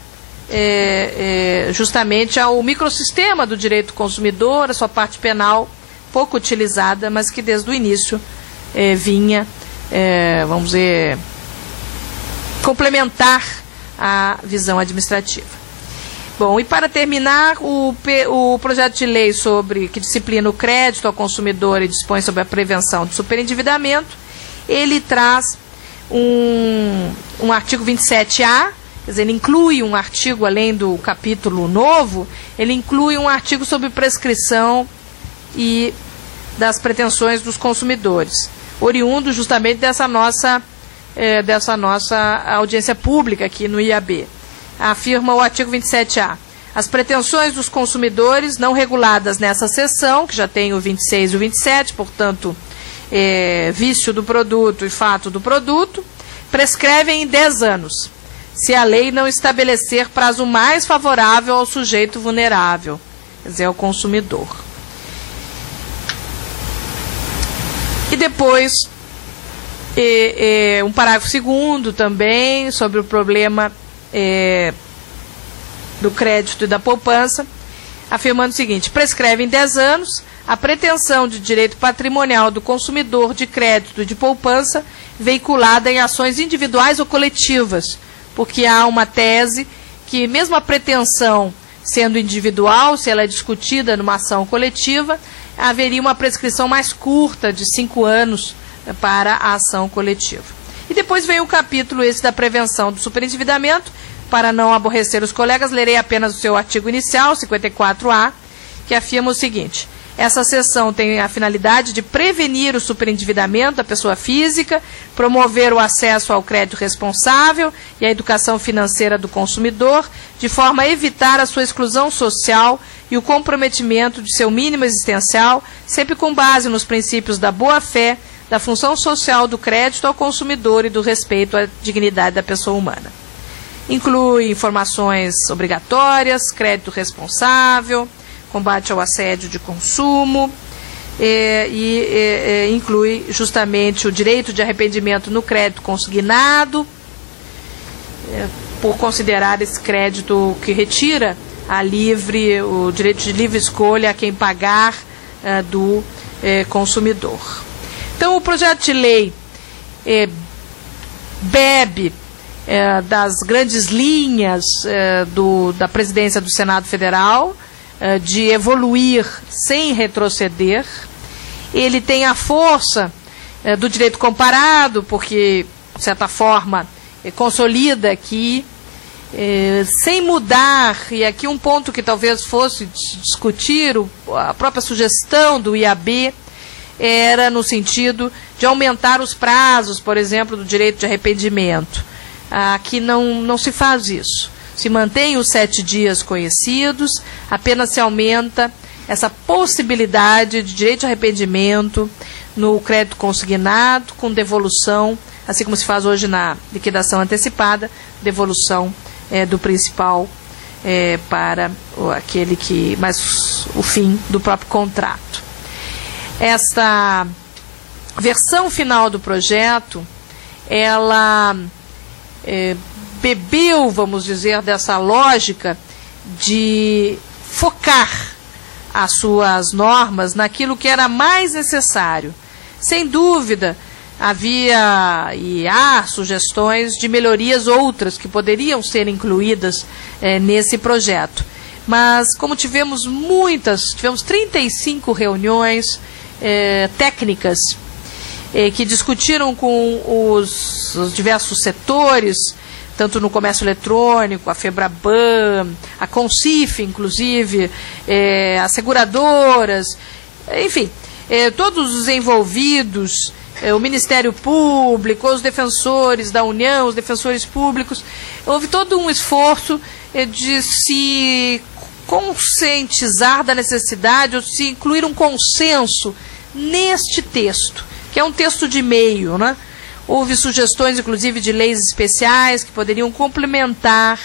justamente ao microsistema do direito do consumidor, a sua parte penal pouco utilizada, mas que desde o início vinha, vamos dizer, complementar a visão administrativa. Bom, e para terminar, o projeto de lei que disciplina o crédito ao consumidor e dispõe sobre a prevenção do superendividamento, ele traz um artigo 27A, quer dizer, ele inclui um artigo, além do capítulo novo, ele inclui um artigo sobre prescrição e das pretensões dos consumidores, oriundo justamente dessa nossa audiência pública aqui no IAB. Afirma o artigo 27A. As pretensões dos consumidores não reguladas nessa seção, que já tem o 26 e o 27, portanto, vício do produto e fato do produto, prescrevem em 10 anos, se a lei não estabelecer prazo mais favorável ao sujeito vulnerável, quer dizer, ao consumidor. E depois, um parágrafo 2º também, sobre o problema do crédito e da poupança, afirmando o seguinte: prescreve em 10 anos a pretensão de direito patrimonial do consumidor de crédito e de poupança veiculada em ações individuais ou coletivas, porque há uma tese que mesmo a pretensão sendo individual, se ela é discutida numa ação coletiva, haveria uma prescrição mais curta de 5 anos para a ação coletiva. E depois vem o capítulo esse da prevenção do superendividamento. Para não aborrecer os colegas, lerei apenas o seu artigo inicial, 54A, que afirma o seguinte: essa seção tem a finalidade de prevenir o superendividamento da pessoa física, promover o acesso ao crédito responsável e a educação financeira do consumidor, de forma a evitar a sua exclusão social e o comprometimento de seu mínimo existencial, sempre com base nos princípios da boa-fé, da função social do crédito ao consumidor e do respeito à dignidade da pessoa humana. Inclui informações obrigatórias, crédito responsável, combate ao assédio de consumo, inclui justamente o direito de arrependimento no crédito consignado, por considerar esse crédito que retira o direito de livre escolha a quem pagar do consumidor. Então, o projeto de lei bebe das grandes linhas da presidência do Senado Federal, de evoluir sem retroceder. Ele tem a força do direito comparado, porque, de certa forma, consolida que, sem mudar, e aqui um ponto que talvez fosse discutir, a própria sugestão do IAB era no sentido de aumentar os prazos, por exemplo, do direito de arrependimento. Aqui não se faz isso. Se mantém os 7 dias conhecidos, apenas se aumenta essa possibilidade de direito de arrependimento no crédito consignado, com devolução, assim como se faz hoje na liquidação antecipada, devolução do principal para aquele que, mas o fim do próprio contrato. Esta versão final do projeto, ela bebeu, vamos dizer, dessa lógica de focar as suas normas naquilo que era mais necessário. Sem dúvida, havia e há sugestões de melhorias outras que poderiam ser incluídas nesse projeto. Mas, como tivemos 35 reuniões técnicas que discutiram com os diversos setores, tanto no comércio eletrônico, a FEBRABAN, a CONCIF, inclusive, as seguradoras, enfim, todos os envolvidos, o Ministério Público, os defensores da União, os defensores públicos. Houve todo um esforço de se conscientizar da necessidade, ou se incluir um consenso neste texto, que é um texto de meio, né? Houve sugestões, inclusive, de leis especiais que poderiam complementar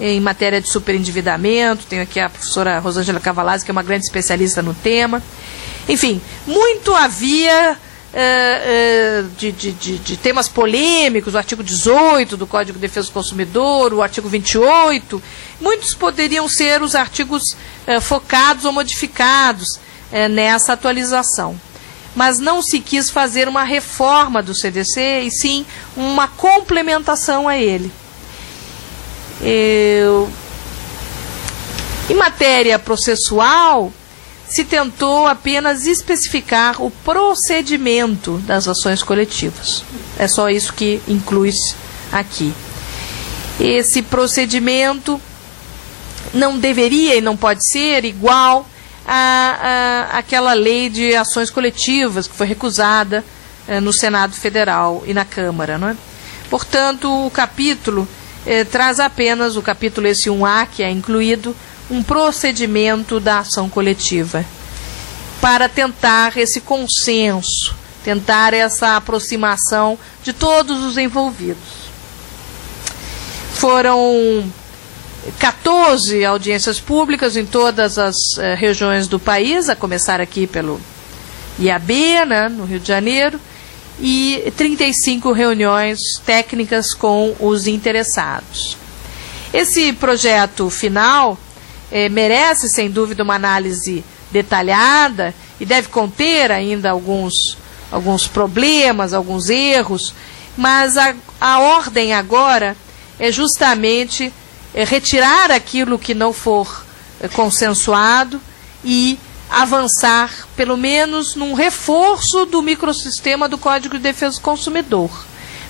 em matéria de superendividamento. Tenho aqui a professora Rosângela Cavalazzi, que é uma grande especialista no tema. Enfim, muito havia de temas polêmicos, o artigo 18 do Código de Defesa do Consumidor, o artigo 28. Muitos poderiam ser os artigos focados ou modificados nessa atualização. Mas não se quis fazer uma reforma do CDC, e sim uma complementação a ele. Em matéria processual, se tentou apenas especificar o procedimento das ações coletivas. É só isso que inclui-se aqui. Esse procedimento não deveria e não pode ser igual aquela lei de ações coletivas que foi recusada no Senado Federal e na Câmara, não é? Portanto, o capítulo traz apenas, o capítulo esse 1A, que é incluído, um procedimento da ação coletiva, para tentar esse consenso, tentar essa aproximação de todos os envolvidos. Foram 14 audiências públicas em todas as regiões do país, a começar aqui pelo IAB, né, no Rio de Janeiro, e 35 reuniões técnicas com os interessados. Esse projeto final merece, sem dúvida, uma análise detalhada e deve conter ainda alguns problemas, alguns erros, mas a ordem agora é justamente retirar aquilo que não for consensuado e avançar, pelo menos, num reforço do microsistema do Código de Defesa do Consumidor,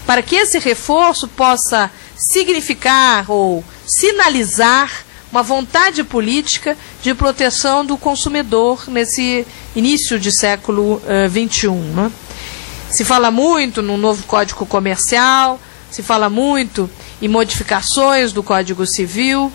para que esse reforço possa significar ou sinalizar uma vontade política de proteção do consumidor nesse início de século XXI. Né? Se fala muito no novo Código Comercial, se fala muito em modificações do Código Civil,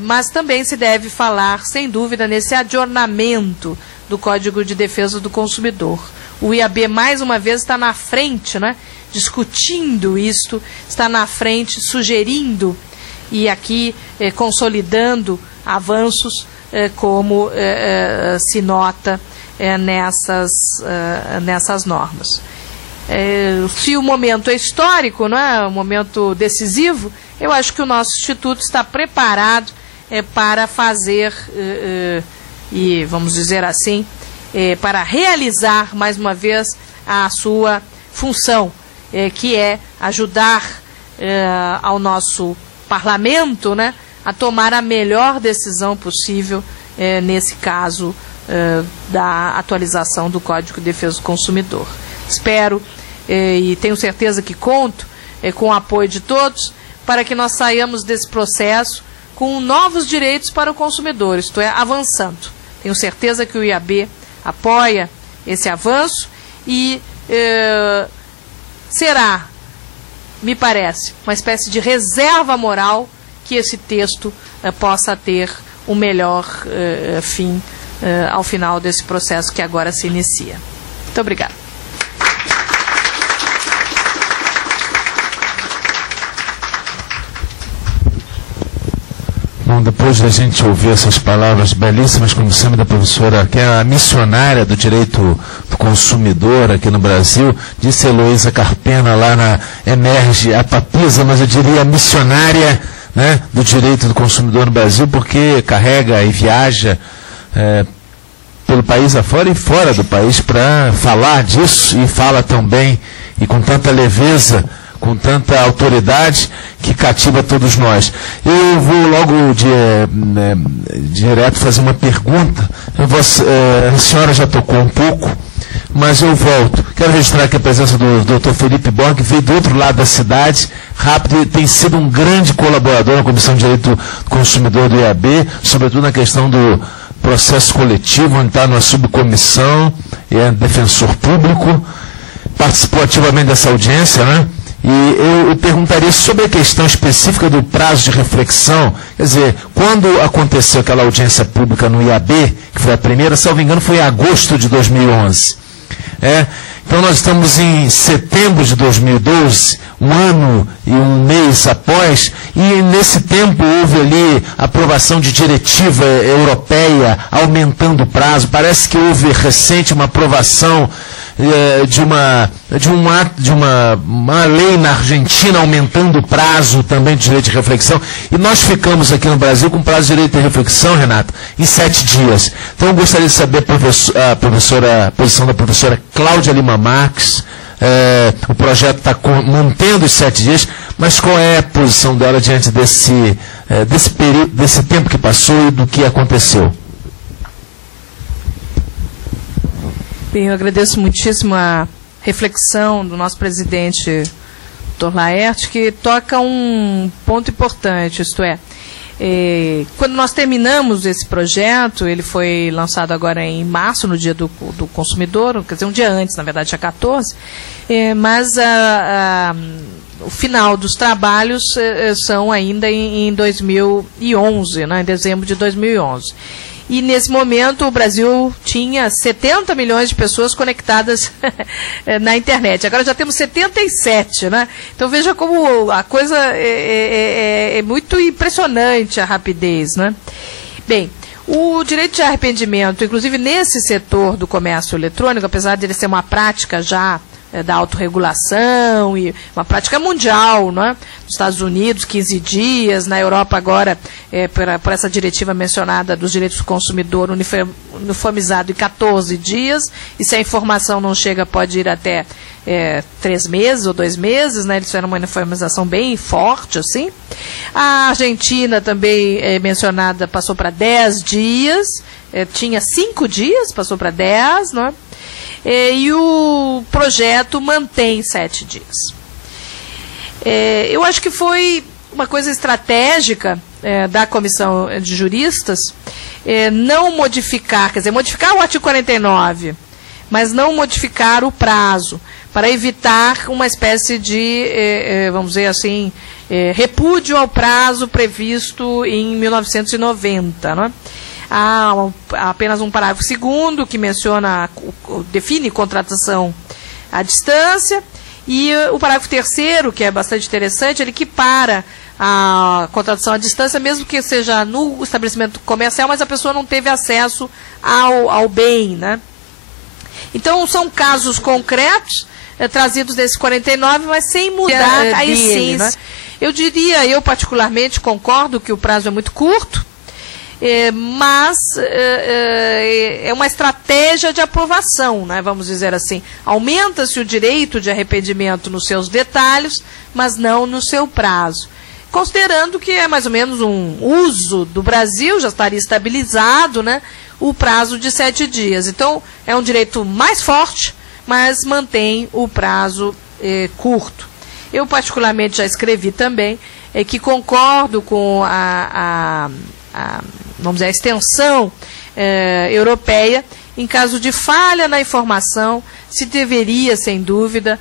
mas também se deve falar, sem dúvida, nesse adornamento do Código de Defesa do Consumidor. O IAB, mais uma vez, está na frente, né, discutindo isto, está na frente, sugerindo e aqui consolidando avanços, como se nota nessas normas. Se o momento é histórico, não é um momento decisivo, eu acho que o nosso Instituto está preparado para fazer, e vamos dizer assim, para realizar, mais uma vez, a sua função, que é ajudar ao nosso parlamento, né, a tomar a melhor decisão possível, nesse caso da atualização do Código de Defesa do Consumidor. Espero e tenho certeza que conto com o apoio de todos para que nós saiamos desse processo com novos direitos para o consumidor, isto é, avançando. Tenho certeza que o IAB apoia esse avanço e será, me parece, uma espécie de reserva moral que esse texto possa ter um melhor fim ao final desse processo que agora se inicia. Muito obrigada. Bom, depois da gente ouvir essas palavras belíssimas, como sempre, da professora, que é a missionária do direito do consumidor aqui no Brasil, disse Heloísa Carpena lá na Emerge, a papisa, mas eu diria a missionária, né, do direito do consumidor no Brasil, porque carrega e viaja pelo país afora e fora do país para falar disso, e fala tão bem e com tanta leveza, com tanta autoridade, que cativa todos nós. Eu vou logo direto fazer uma pergunta. A senhora já tocou um pouco, mas eu volto. Quero registrar aqui a presença do Dr. Felipe Borg, que veio do outro lado da cidade, rápido, e tem sido um grande colaborador na Comissão de Direito do Consumidor do IAB, sobretudo na questão do processo coletivo, onde está na subcomissão, e é defensor público, participou ativamente dessa audiência, né? E eu perguntaria sobre a questão específica do prazo de reflexão. Quer dizer, quando aconteceu aquela audiência pública no IAB, que foi a primeira, salvo engano, foi em agosto de 2011. Então nós estamos em setembro de 2012, um ano e um mês após, e nesse tempo houve ali aprovação de diretiva europeia aumentando o prazo. Parece que houve recente uma aprovação de uma lei na Argentina aumentando o prazo também de direito de reflexão, e nós ficamos aqui no Brasil com prazo de direito de reflexão, Renata, em 7 dias. Então eu gostaria de saber a posição da professora Cláudia Lima Marques. O projeto está mantendo os 7 dias, mas qual é a posição dela diante desse período, desse tempo que passou e do que aconteceu? Bem, eu agradeço muitíssimo a reflexão do nosso presidente, Dr. Laerte, que toca um ponto importante, isto é, quando nós terminamos esse projeto, ele foi lançado agora em março, no dia do consumidor, quer dizer, um dia antes, na verdade, dia 14, mas o final dos trabalhos são ainda em 2011, né, em dezembro de 2011. E, nesse momento, o Brasil tinha 70 milhões de pessoas conectadas na internet. Agora já temos 77, né? Então, veja como a coisa é muito impressionante, a rapidez, né? Bem, o direito de arrependimento, inclusive nesse setor do comércio eletrônico, apesar de ele ser uma prática já da autorregulação, e uma prática mundial, não é? Nos Estados Unidos, 15 dias, na Europa agora, por essa diretiva mencionada dos direitos do consumidor, uniformizado em 14 dias, e se a informação não chega, pode ir até 3 meses ou 2 meses, né? Eles fizeram uma uniformização bem forte, assim. A Argentina também mencionada passou para 10 dias, tinha 5 dias, passou para 10, não é? E o projeto mantém 7 dias. Eu acho que foi uma coisa estratégica da comissão de juristas não modificar, quer dizer, modificar o artigo 49, mas não modificar o prazo, para evitar uma espécie de, vamos dizer assim, repúdio ao prazo previsto em 1990, não é? Há apenas um parágrafo 2º que menciona, define contratação à distância, e o parágrafo 3º, que é bastante interessante, ele equipara a contratação à distância, mesmo que seja no estabelecimento comercial, mas a pessoa não teve acesso ao bem, né? Então, são casos concretos trazidos nesse 49, mas sem mudar a essência. Né? Eu particularmente concordo que o prazo é muito curto, mas é uma estratégia de aprovação, né, vamos dizer assim. Aumenta-se o direito de arrependimento nos seus detalhes, mas não no seu prazo. Considerando que é mais ou menos um uso do Brasil, já estaria estabilizado, né, o prazo de 7 dias. Então, é um direito mais forte, mas mantém o prazo curto. Eu, particularmente, já escrevi também que concordo com vamos dizer, a extensão europeia. Em caso de falha na informação, se deveria, sem dúvida,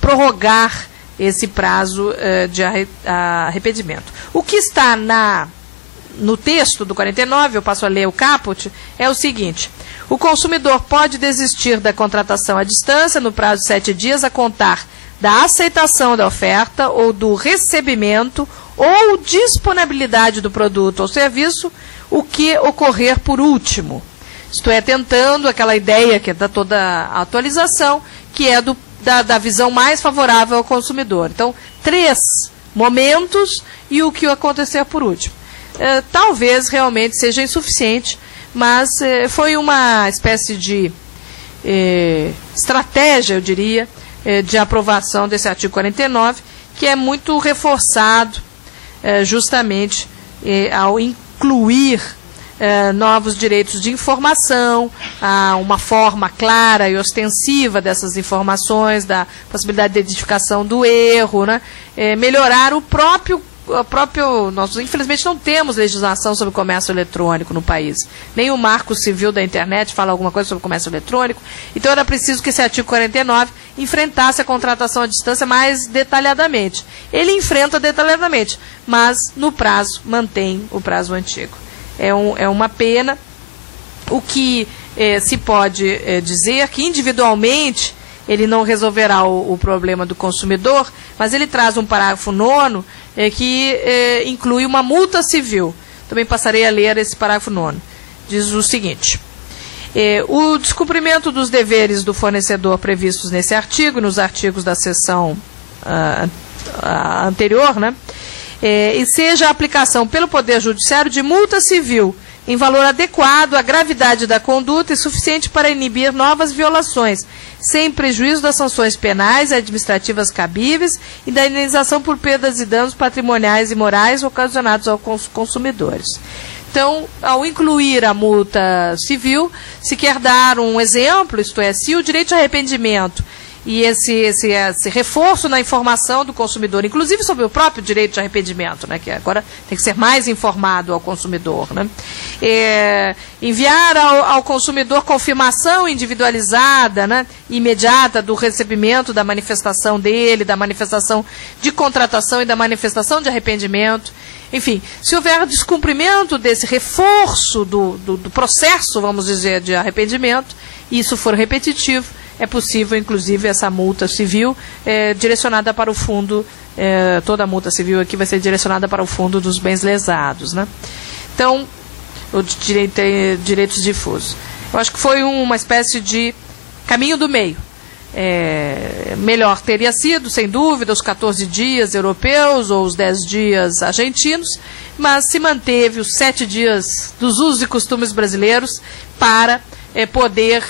prorrogar esse prazo de arrependimento. O que está no texto do 49, eu passo a ler o caput, é o seguinte: o consumidor pode desistir da contratação à distância no prazo de 7 dias a contar da aceitação da oferta ou do recebimento ou disponibilidade do produto ou serviço, o que ocorrer por último. Isto é, tentando aquela ideia que é da toda a atualização, que é da visão mais favorável ao consumidor. Então, 3 momentos e o que acontecer por último. Talvez realmente seja insuficiente, mas foi uma espécie de estratégia, eu diria, de aprovação desse artigo 49, que é muito reforçado justamente ao incluir novos direitos de informação, uma forma clara e ostensiva dessas informações, da possibilidade de identificação do erro, né? Melhorar o próprio... Nós, infelizmente, não temos legislação sobre comércio eletrônico no país. Nem o Marco Civil da Internet fala alguma coisa sobre comércio eletrônico. Então, era preciso que esse artigo 49 enfrentasse a contratação à distância mais detalhadamente. Ele enfrenta detalhadamente, mas no prazo, mantém o prazo antigo. É uma pena. O que se pode dizer que, individualmente, ele não resolverá o problema do consumidor, mas ele traz um parágrafo 9º que inclui uma multa civil. Também passarei a ler esse parágrafo 9º. Diz o seguinte: o descumprimento dos deveres do fornecedor previstos nesse artigo, nos artigos da seção anterior, né, e seja a aplicação pelo Poder Judiciário de multa civil em valor adequado à gravidade da conduta e suficiente para inibir novas violações, sem prejuízo das sanções penais e administrativas cabíveis e da indenização por perdas e danos patrimoniais e morais ocasionados aos consumidores. Então, ao incluir a multa civil, se quer dar um exemplo, isto é, se o direito de arrependimento e esse reforço na informação do consumidor, inclusive sobre o próprio direito de arrependimento, né, que agora tem que ser mais informado ao consumidor, né, enviar ao consumidor confirmação individualizada, né, imediata do recebimento da manifestação dele, da manifestação de contratação e da manifestação de arrependimento. Enfim, se houver descumprimento desse reforço do processo, vamos dizer, de arrependimento, e isso for repetitivo, é possível, inclusive, essa multa civil direcionada para o fundo, toda a multa civil aqui vai ser direcionada para o fundo dos bens lesados, né? Então, o direitos difusos. Eu acho que foi uma espécie de caminho do meio. melhor teria sido, sem dúvida, os 14 dias europeus ou os 10 dias argentinos, mas se manteve os 7 dias dos usos e costumes brasileiros para poder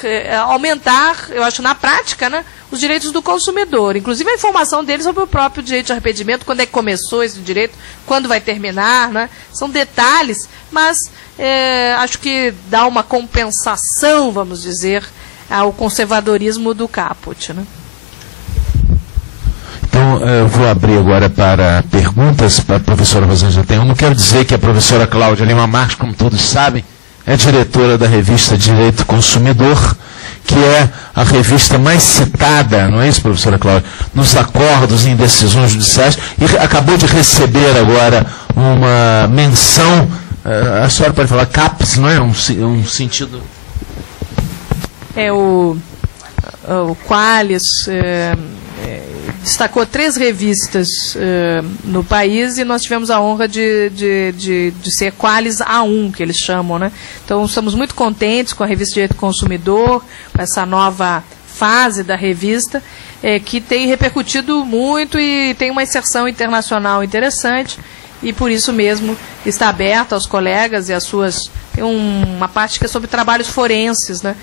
aumentar, eu acho, na prática, né, os direitos do consumidor, inclusive a informação dele sobre o próprio direito de arrependimento, quando é que começou esse direito, quando vai terminar, né, são detalhes, mas acho que dá uma compensação, vamos dizer, ao conservadorismo do caput, né? Então, eu vou abrir agora para perguntas para a professora Rosângela Tenhuma. Quero dizer que a professora Cláudia Lima Marques, como todos sabem, é diretora da revista Direito Consumidor, que é a revista mais citada, não é isso, professora Cláudia, nos acordos em decisões judiciais, e acabou de receber agora uma menção, a senhora pode falar CAPES, não é? Um sentido... O Qualis destacou 3 revistas no país e nós tivemos a honra de ser Qualis A1, que eles chamam, né? Então, estamos muito contentes com a revista Direito Consumidor, com essa nova fase da revista, que tem repercutido muito e tem uma inserção internacional interessante e, por isso mesmo, está aberta aos colegas e às suas... Tem uma parte que é sobre trabalhos forenses, né?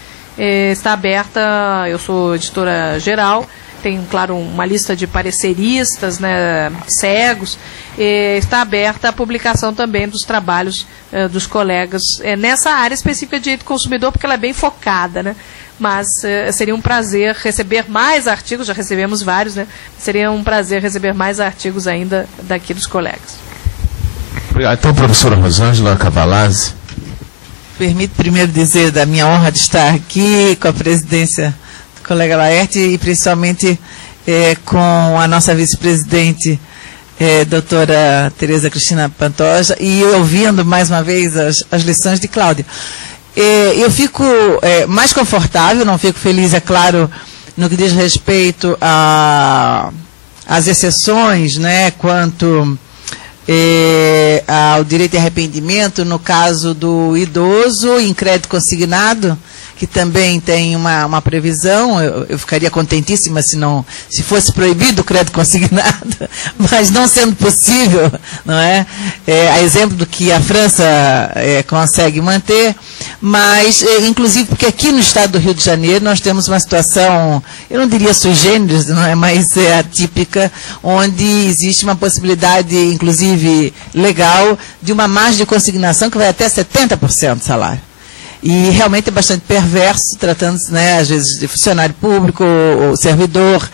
Está aberta, eu sou editora-geral, tem, claro, uma lista de pareceristas, né, cegos, está aberta a publicação também dos trabalhos dos colegas nessa área específica de direito do consumidor, porque ela é bem focada, né? Mas seria um prazer receber mais artigos, já recebemos vários, né? Seria um prazer receber mais artigos ainda daqui dos colegas. Obrigado. Então, professora Rosângela Cavalazzi. Permite primeiro dizer da minha honra de estar aqui com a presidência do colega Laerte e principalmente com a nossa vice-presidente, doutora Tereza Cristina Pantoja, e ouvindo mais uma vez as lições de Cláudia. Eu fico mais confortável, não fico feliz, é claro, no que diz respeito às exceções, né, quanto... ao direito de arrependimento no caso do idoso em crédito consignado, que também tem uma previsão. Eu ficaria contentíssima se fosse proibido o crédito consignado, mas não sendo possível, não é? A exemplo do que a França consegue manter, mas, inclusive, porque aqui no estado do Rio de Janeiro nós temos uma situação, eu não diria sui generis, não é, mas atípica, onde existe uma possibilidade, inclusive legal, de uma margem de consignação que vai até 70% do salário. E realmente é bastante perverso, tratando-se, né, às vezes, de funcionário público, ou servidor,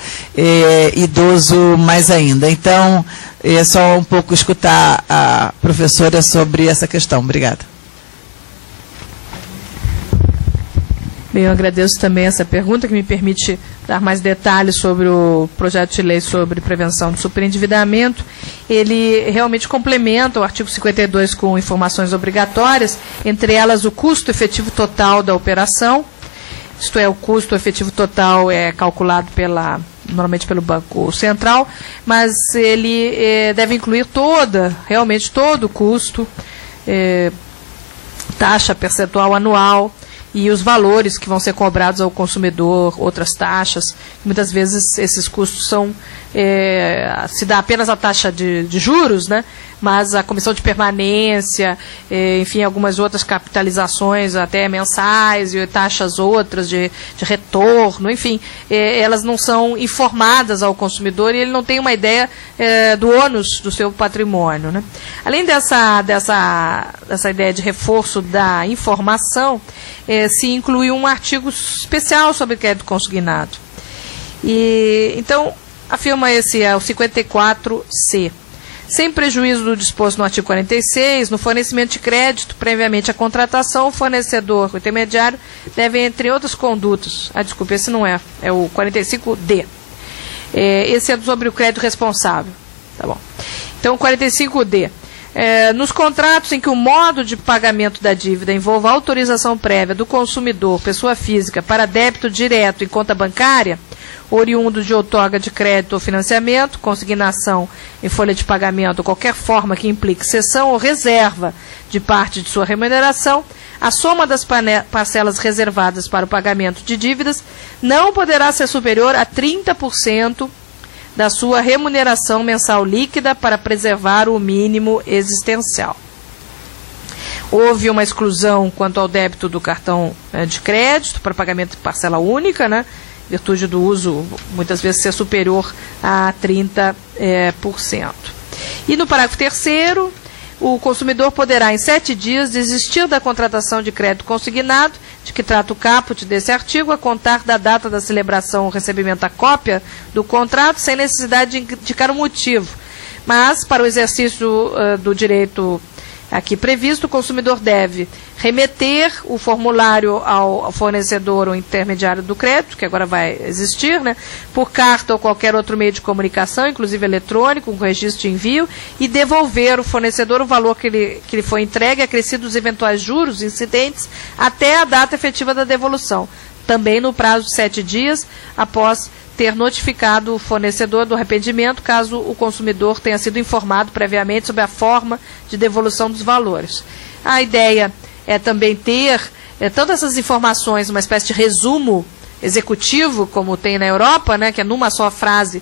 idoso mais ainda. Então, é só um pouco escutar a professora sobre essa questão. Obrigada. Bem, eu agradeço também essa pergunta, que me permite dar mais detalhes sobre o projeto de lei sobre prevenção do superendividamento. Ele realmente complementa o artigo 52 com informações obrigatórias, entre elas o custo efetivo total da operação, isto é, o custo efetivo total é calculado normalmente pelo Banco Central, mas ele deve incluir realmente todo o custo, taxa percentual anual, e os valores que vão ser cobrados ao consumidor, outras taxas. Muitas vezes esses custos se dá apenas a taxa de juros, né? Mas a comissão de permanência, enfim, algumas outras capitalizações até mensais e taxas outras de retorno, enfim, elas não são informadas ao consumidor e ele não tem uma ideia do ônus do seu patrimônio, né? Além dessa ideia de reforço da informação, se inclui um artigo especial sobre crédito consignado. Então, afirma o 54C. Sem prejuízo do disposto no artigo 46, no fornecimento de crédito, previamente à contratação, o fornecedor, o intermediário, deve, entre outras condutas... desculpe, esse não é o 45D. Esse é sobre o crédito responsável. Tá bom. Então, o 45D. Nos contratos em que o modo de pagamento da dívida envolva autorização prévia do consumidor, pessoa física, para débito direto em conta bancária, oriundo de outorga de crédito ou financiamento, consignação em folha de pagamento ou qualquer forma que implique cessão ou reserva de parte de sua remuneração, a soma das parcelas reservadas para o pagamento de dívidas não poderá ser superior a 30% da sua remuneração mensal líquida para preservar o mínimo existencial. Houve uma exclusão quanto ao débito do cartão de crédito para pagamento de parcela única, né? Em virtude do uso, muitas vezes, ser superior a 30%. E no parágrafo 3º, o consumidor poderá, em 7 dias, desistir da contratação de crédito consignado, de que trata o caput desse artigo, a contar da data da celebração ou recebimento da cópia do contrato, sem necessidade de indicar o motivo. Mas, para o exercício do direito aqui previsto, o consumidor deve remeter o formulário ao fornecedor ou intermediário do crédito, que agora vai existir, né, por carta ou qualquer outro meio de comunicação, inclusive eletrônico, com registro de envio, e devolver ao fornecedor o valor que lhe foi entregue, acrescido dos eventuais juros incidentes, até a data efetiva da devolução, também no prazo de 7 dias, após ter notificado o fornecedor do arrependimento, caso o consumidor tenha sido informado previamente sobre a forma de devolução dos valores. A ideia é também ter todas essas informações, uma espécie de resumo executivo, como tem na Europa, né, que é numa só frase,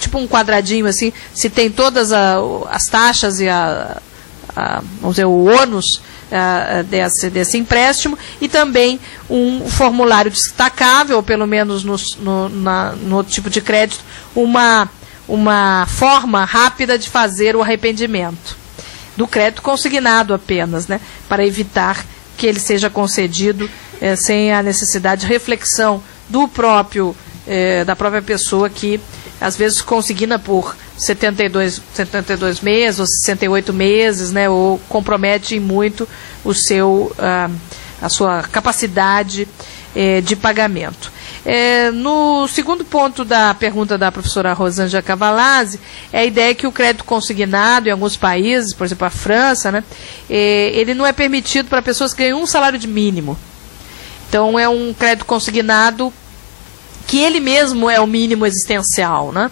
tipo um quadradinho assim, se tem todas as taxas e vamos dizer, o ônus desse empréstimo, e também um formulário destacável, ou pelo menos no outro tipo de crédito, uma forma rápida de fazer o arrependimento do crédito consignado apenas, né, para evitar que ele seja concedido sem a necessidade de reflexão da própria pessoa que às vezes consigna por 72 meses ou 68 meses, né, ou compromete muito a sua capacidade de pagamento. No segundo ponto da pergunta da professora Rosângela Cavalazzi, é a ideia que o crédito consignado em alguns países, por exemplo a França, né, ele não é permitido para pessoas que ganham um salário mínimo. Então é um crédito consignado que ele mesmo é o mínimo existencial, né?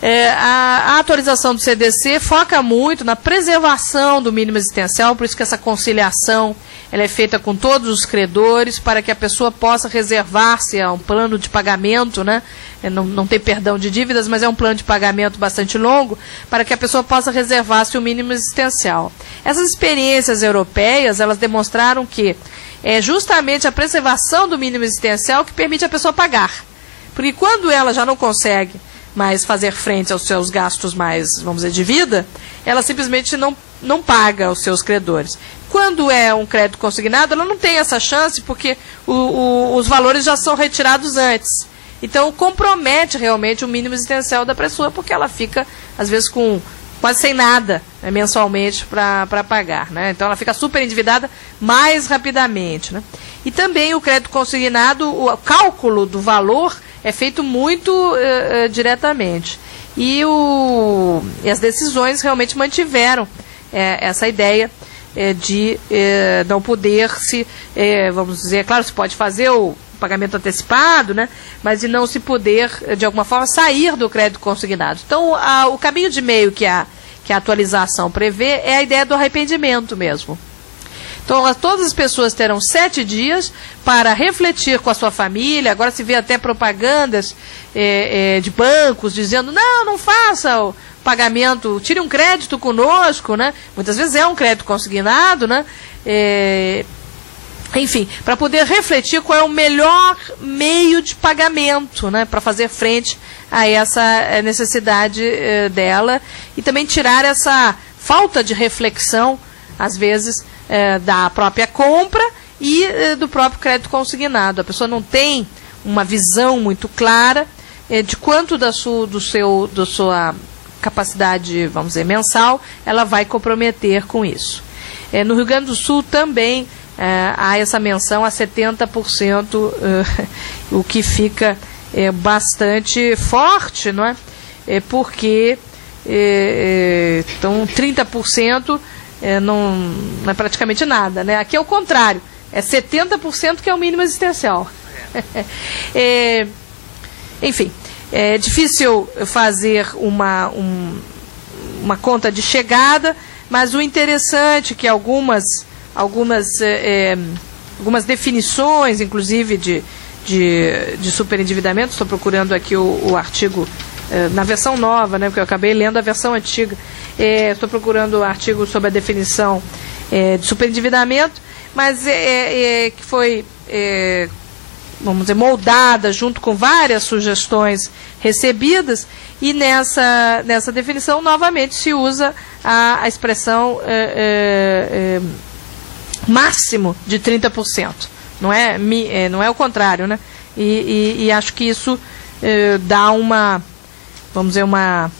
A atualização do CDC foca muito na preservação do mínimo existencial, por isso que essa conciliação ela é feita com todos os credores, para que a pessoa possa reservar-se a um plano de pagamento, né? Não tem perdão de dívidas, mas é um plano de pagamento bastante longo, para que a pessoa possa reservar-se o mínimo existencial. Essas experiências europeias, elas demonstraram que é justamente a preservação do mínimo existencial que permite a pessoa pagar. Porque quando ela já não consegue mais fazer frente aos seus gastos mais, vamos dizer, de vida, ela simplesmente não paga aos seus credores. Quando é um crédito consignado, ela não tem essa chance, porque os valores já são retirados antes. Então, compromete realmente o mínimo existencial da pessoa, porque ela fica, às vezes, com quase sem nada, né, mensalmente para pagar, né? Então ela fica super endividada mais rapidamente, né? E também o crédito consignado, o cálculo do valor é feito muito diretamente. E as decisões realmente mantiveram essa ideia de não poder se, vamos dizer, claro, se pode fazer o pagamento antecipado, né, mas de não se poder, de alguma forma, sair do crédito consignado. Então, o caminho de meio que a atualização prevê é a ideia do arrependimento mesmo. Então, todas as pessoas terão 7 dias para refletir com a sua família. Agora se vê até propagandas de bancos dizendo, não faça o pagamento, tire um crédito conosco, né? Muitas vezes é um crédito consignado, né? Enfim, para poder refletir qual é o melhor meio de pagamento, né, para fazer frente a essa necessidade dela, e também tirar essa falta de reflexão, às vezes, da própria compra e do próprio crédito consignado. A pessoa não tem uma visão muito clara de quanto da sua capacidade, vamos dizer, mensal, ela vai comprometer com isso. No Rio Grande do Sul também há essa menção a 70%, o que fica bastante forte, não é? Porque Então 30% não é praticamente nada, né? Aqui é o contrário, é 70% que é o mínimo existencial. Enfim, é difícil fazer uma conta de chegada, mas o interessante é que algumas definições, inclusive de superendividamento, estou procurando aqui o artigo na versão nova, né, porque eu acabei lendo a versão antiga, estou procurando o artigo sobre a definição de superendividamento, mas que foi, vamos dizer, moldada junto com várias sugestões recebidas, e nessa definição, novamente, se usa a expressão máximo de 30%. Não é o contrário, né? E acho que isso dá vamos dizer, uma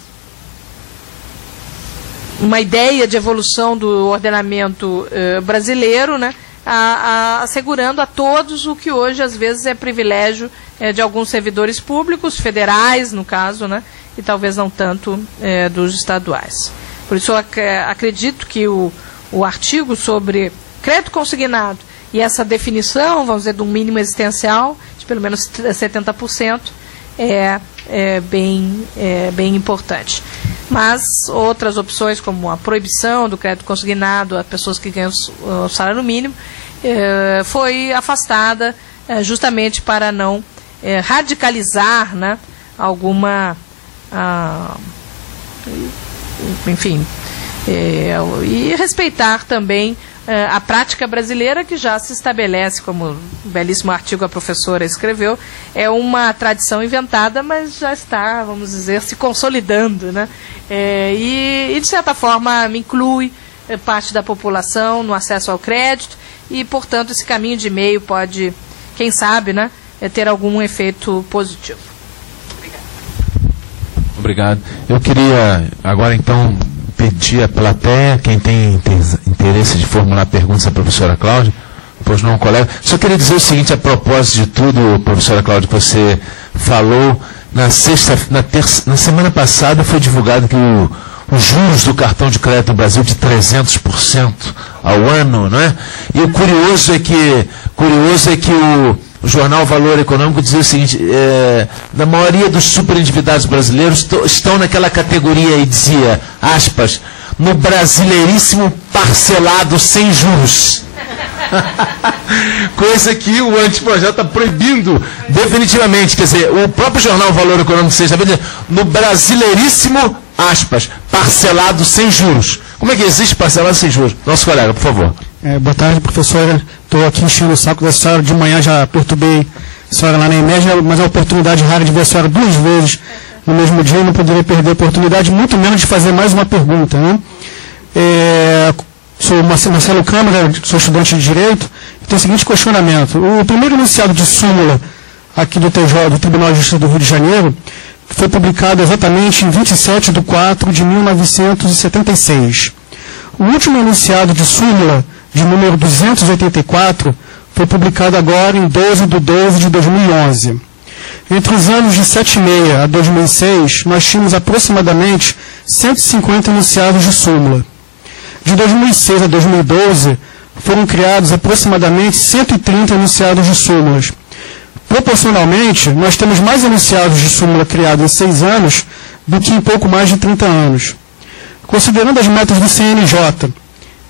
ideia de evolução do ordenamento brasileiro, né? Assegurando a todos o que hoje, às vezes, é privilégio de alguns servidores públicos, federais, no caso, né? E talvez não tanto dos estaduais. Por isso, eu acredito que o artigo sobre crédito consignado e essa definição, vamos dizer, de um mínimo existencial, de pelo menos 70%, é bem importante. Mas outras opções, como a proibição do crédito consignado a pessoas que ganham o salário mínimo, foi afastada justamente para não radicalizar, né, alguma... enfim, e respeitar também a prática brasileira, que já se estabelece, como um belíssimo artigo a professora escreveu, é uma tradição inventada, mas já está, vamos dizer, se consolidando, né? E de certa forma, inclui parte da população no acesso ao crédito, e, portanto, esse caminho de meio pode, quem sabe, né, ter algum efeito positivo. Obrigado. Eu queria agora, então, pedir à plateia, quem tem interesse de formular perguntas à professora Cláudia, pois não, colega. Só queria dizer o seguinte, a propósito de tudo, professora Cláudia, que você falou, na semana passada foi divulgado que os juros do cartão de crédito no Brasil de 300% ao ano, não é? E o curioso é que o jornal Valor Econômico dizia o seguinte, da maioria dos superendividados brasileiros estão naquela categoria, e dizia, aspas, no brasileiríssimo parcelado sem juros. Coisa que o anteprojeto está proibindo definitivamente. Quer dizer, o próprio jornal Valor Econômico, seja no brasileiríssimo, aspas, parcelado sem juros. Como é que existe parcelado sem juros? Nosso colega, por favor. Boa tarde, professora. Estou aqui enchendo o saco da senhora. De manhã já perturbei a senhora lá na EMEG, mas é uma oportunidade rara de ver a senhora 2 vezes no mesmo dia. Não poderia perder a oportunidade, muito menos de fazer mais uma pergunta, né? Sou Marcelo Câmara, sou estudante de Direito, e tenho o seguinte questionamento. O primeiro enunciado de súmula aqui do TJ, do Tribunal de Justiça do Rio de Janeiro, foi publicado exatamente em 27 de 4 de 1976. O último enunciado de súmula, de número 284, foi publicado agora em 12 de 12 de 2011. Entre os anos de 76 a 2006, nós tínhamos aproximadamente 150 enunciados de súmula. De 2006 a 2012, foram criados aproximadamente 130 enunciados de súmulas. Proporcionalmente, nós temos mais enunciados de súmula criados em 6 anos do que em pouco mais de 30 anos. Considerando as metas do CNJ,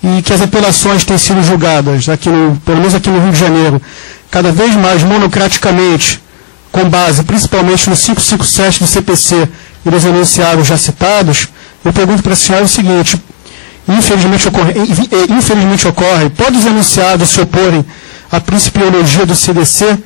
e que as apelações têm sido julgadas, pelo menos aqui no Rio de Janeiro, cada vez mais monocraticamente, com base principalmente no 557 do CPC e dos enunciados já citados, eu pergunto para a senhora o seguinte: infelizmente ocorre, todos os enunciados se oporem à principiologia do CDC,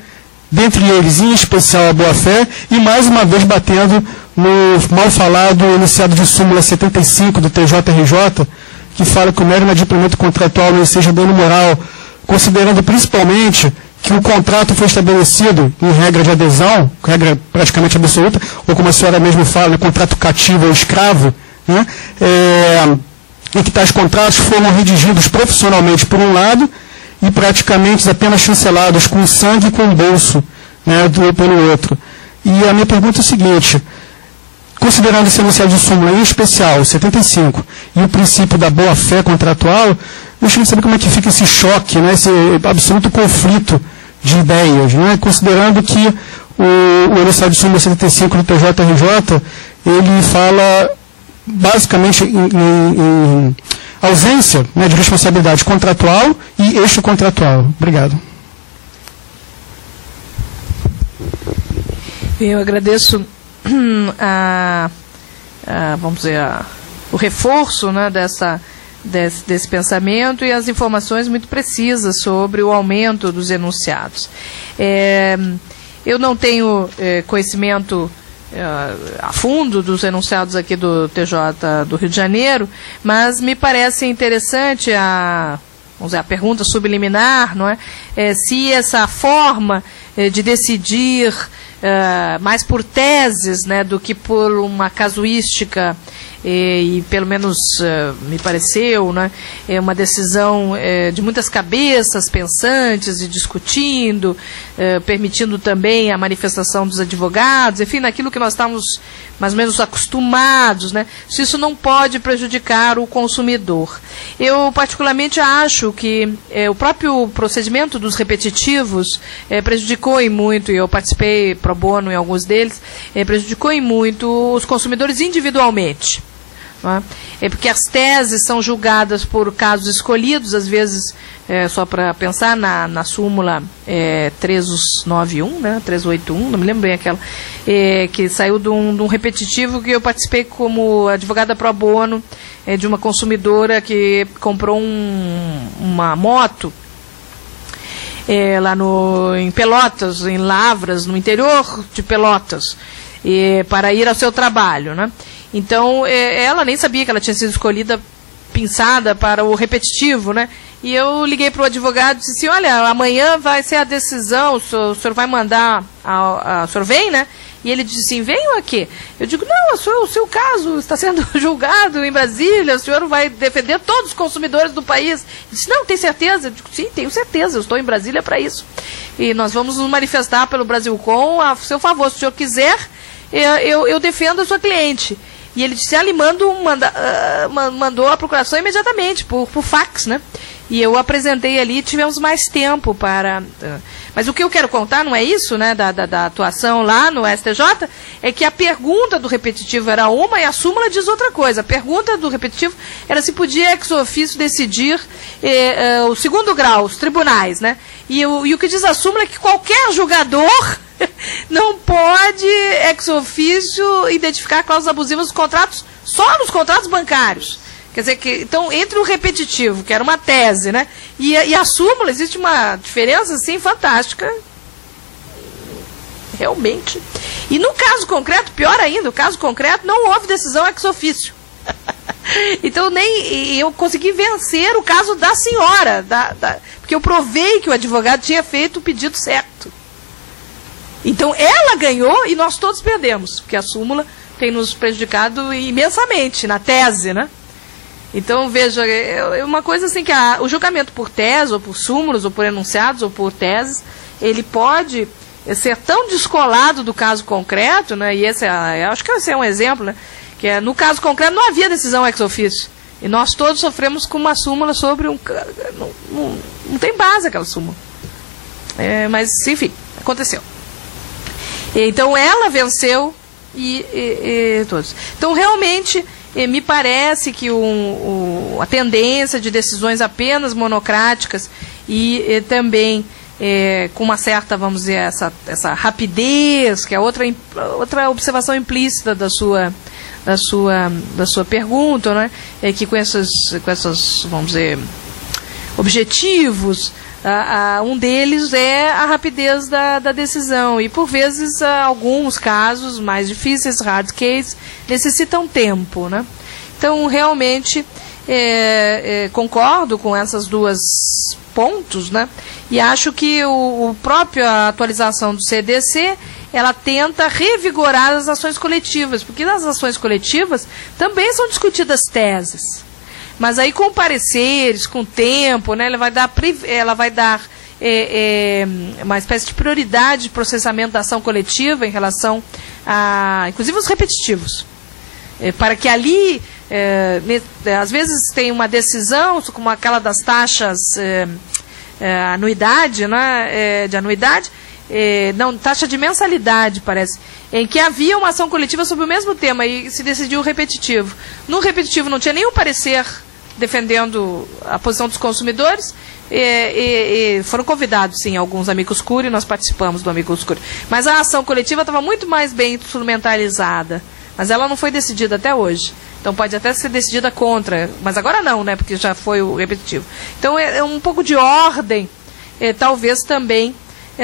dentre eles, em especial, a boa-fé, e mais uma vez batendo no mal falado enunciado de súmula 75 do TJRJ, que fala que o mero inadimplemento contratual não seja dano moral, considerando principalmente que o contrato foi estabelecido em regra de adesão, regra praticamente absoluta, ou como a senhora mesmo fala, contrato cativo ou escravo, né? Em que tais contratos foram redigidos profissionalmente por um lado e praticamente apenas chancelados com sangue e com bolso, né, pelo outro. E a minha pergunta é o seguinte: considerando esse enunciado de súmula, em especial, 75, e o princípio da boa-fé contratual, eu gostaria de saber como é que fica esse choque, né, esse absoluto conflito de ideias, né, considerando que o enunciado de súmula 75 do TJRJ, ele fala basicamente em ausência, né, de responsabilidade contratual e extracontratual. Obrigado. Eu agradeço vamos dizer, o reforço, né, desse pensamento e as informações muito precisas sobre o aumento dos enunciados. Eu não tenho conhecimento a fundo dos enunciados aqui do TJ do Rio de Janeiro, mas me parece interessante vamos dizer, a pergunta subliminar, não é? Se essa forma de decidir mais por teses, né, do que por uma casuística, e pelo menos me pareceu, né, uma decisão de muitas cabeças pensantes e discutindo, permitindo também a manifestação dos advogados, enfim, naquilo que nós estamos mais ou menos acostumados, né, se isso não pode prejudicar o consumidor. Eu particularmente acho que o próprio procedimento dos repetitivos prejudicou em muito, e eu participei pro bono em alguns deles, prejudicou em muito os consumidores individualmente. Porque as teses são julgadas por casos escolhidos, às vezes, só para pensar na súmula 391, né, 381, não me lembro bem aquela, que saiu de um repetitivo que eu participei como advogada pro bono de uma consumidora que comprou uma moto lá em Pelotas, em Lavras, no interior de Pelotas, para ir ao seu trabalho, né? Então, ela nem sabia que ela tinha sido escolhida, pensada para o repetitivo, né? E eu liguei para o advogado e disse assim, olha, amanhã vai ser a decisão, o senhor vai mandar, o senhor vem, né? E ele disse assim, venho aqui. Eu digo, não, o seu caso está sendo julgado em Brasília, o senhor vai defender todos os consumidores do país. Ele disse, não, tem certeza? Eu digo, sim, tenho certeza, eu estou em Brasília para isso. E nós vamos nos manifestar pelo Brasilcom a seu favor. Se o senhor quiser, eu defendo a sua cliente. E ele disse, ele mandou a procuração imediatamente, por fax, né? E eu apresentei ali e tivemos mais tempo para... Mas o que eu quero contar não é isso, né, da atuação lá no STJ, é que a pergunta do repetitivo era uma e a súmula diz outra coisa. A pergunta do repetitivo era se podia ex officio decidir o segundo grau, os tribunais, né? E o que diz a súmula é que qualquer julgador não pode ex officio identificar cláusulas abusivas dos contratos, só nos contratos bancários. Quer dizer, então, entre o repetitivo, que era uma tese, né, e a súmula, existe uma diferença, assim, fantástica. Realmente. E no caso concreto, pior ainda, no caso concreto, não houve decisão ex officio. Então, eu consegui vencer o caso da senhora, porque eu provei que o advogado tinha feito o pedido certo. Então, ela ganhou e nós todos perdemos, porque a súmula tem nos prejudicado imensamente na tese, né? Então, veja, é uma coisa assim que o julgamento por tese, ou por súmulas, ou por enunciados, ou por teses, ele pode ser tão descolado do caso concreto, né? E acho que esse é um exemplo, né? Que no caso concreto não havia decisão ex officio. E nós todos sofremos com uma súmula sobre não tem base aquela súmula. Mas, enfim, aconteceu. Então, ela venceu e todos. Então, realmente... me parece que a tendência de decisões apenas monocráticas e também com uma certa, vamos dizer, essa rapidez, que é outra observação implícita da sua pergunta, né? Que com essas, vamos dizer, objetivos, um deles é a rapidez da decisão. E, por vezes, alguns casos mais difíceis, hard case, necessitam tempo, né? Então, realmente, concordo com essas duas pontos, né? E acho que a própria atualização do CDC, ela tenta revigorar as ações coletivas, porque nas ações coletivas também são discutidas teses. Mas aí com pareceres, com tempo, né, ela vai dar uma espécie de prioridade de processamento da ação coletiva em relação a, inclusive, os repetitivos. para que ali, às vezes tem uma decisão, como aquela das taxas anuidade, né, de anuidade, não, taxa de mensalidade, parece, em que havia uma ação coletiva sobre o mesmo tema e se decidiu o repetitivo. No repetitivo não tinha nenhum parecer defendendo a posição dos consumidores, e foram convidados, sim, alguns amigos curiae, nós participamos do amigos curiae. Mas a ação coletiva estava muito mais bem instrumentalizada, mas ela não foi decidida até hoje. Então pode até ser decidida contra, mas agora não, né, porque já foi o repetitivo. Então é um pouco de ordem, talvez também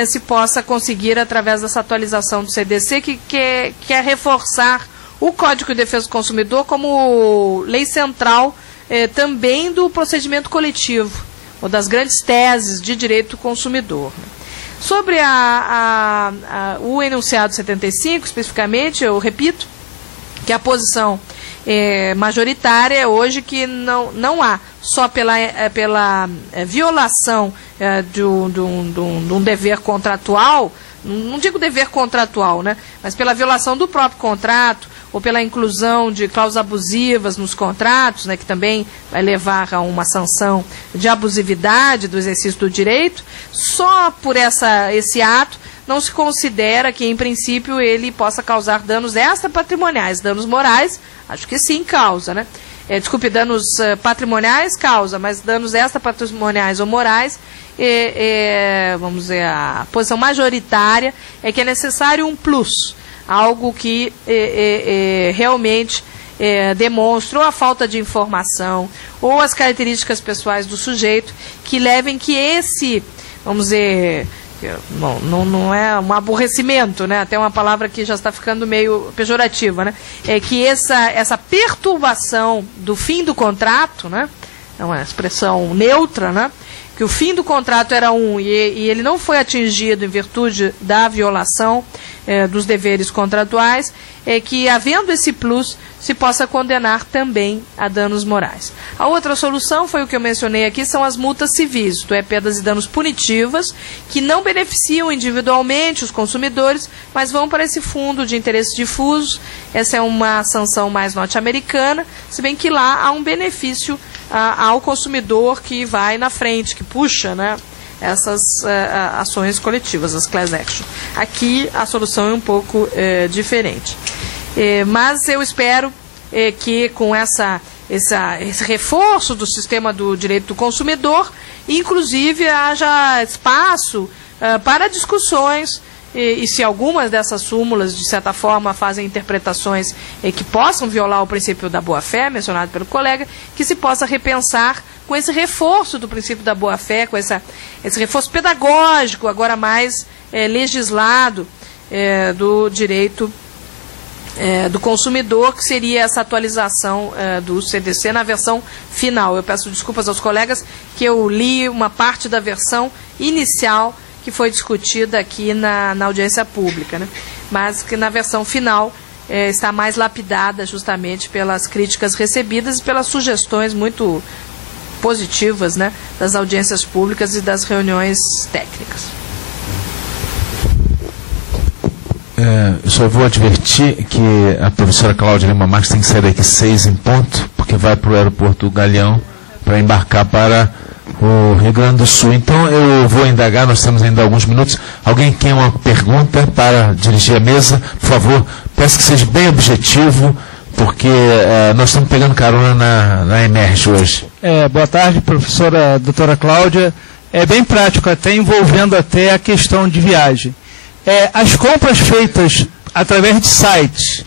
se possa conseguir através dessa atualização do CDC, que quer reforçar o Código de Defesa do Consumidor como lei central também do procedimento coletivo, ou das grandes teses de direito do consumidor. Sobre o enunciado 75, especificamente, eu repito que a posição majoritária é hoje que não há, só pela violação de um dever contratual, não digo dever contratual, né, mas pela violação do próprio contrato, ou pela inclusão de cláusulas abusivas nos contratos, né, que também vai levar a uma sanção de abusividade do exercício do direito, só por esse ato não se considera que, em princípio, ele possa causar danos extrapatrimoniais. Danos morais, acho que sim, causa, né? Desculpe, danos patrimoniais, causa, mas danos extrapatrimoniais ou morais, vamos dizer, a posição majoritária é que é necessário um plus, algo que realmente demonstra ou a falta de informação ou as características pessoais do sujeito que levem que esse, vamos dizer, não é um aborrecimento, né? Até uma palavra que já está ficando meio pejorativa, né? É que essa perturbação do fim do contrato, né? É uma expressão neutra, né? Que o fim do contrato era e ele não foi atingido em virtude da violação dos deveres contratuais, que, havendo esse plus, se possa condenar também a danos morais. A outra solução foi o que eu mencionei aqui, são as multas civis, isto é, perdas e danos punitivas, que não beneficiam individualmente os consumidores, mas vão para esse fundo de interesse difuso. Essa é uma sanção mais norte-americana, se bem que lá há um benefício ao consumidor que vai na frente, que puxa, né, essas ações coletivas, as class action. Aqui a solução é um pouco diferente. Mas eu espero que com esse reforço do sistema do direito do consumidor, inclusive haja espaço para discussões, e se algumas dessas súmulas, de certa forma, fazem interpretações que possam violar o princípio da boa-fé, mencionado pelo colega, que se possa repensar com esse reforço do princípio da boa-fé, com esse reforço pedagógico, agora mais legislado, do direito do consumidor, que seria essa atualização do CDC na versão final. Eu peço desculpas aos colegas que eu li uma parte da versão inicial que foi discutida aqui na audiência pública, né? Mas que na versão final está mais lapidada justamente pelas críticas recebidas e pelas sugestões muito positivas, né, das audiências públicas e das reuniões técnicas. Eu só vou advertir que a professora Cláudia Lima Marques tem que sair daqui 6 em ponto, porque vai para o aeroporto do Galeão para embarcar para o Rio Grande do Sul. Então eu vou indagar, nós temos ainda alguns minutos. Alguém tem uma pergunta para dirigir a mesa? Por favor, peço que seja bem objetivo, porque nós estamos pegando carona na Emerge hoje. Boa tarde, professora doutora Cláudia. É bem prático, até envolvendo até a questão de viagem. As compras feitas através de sites,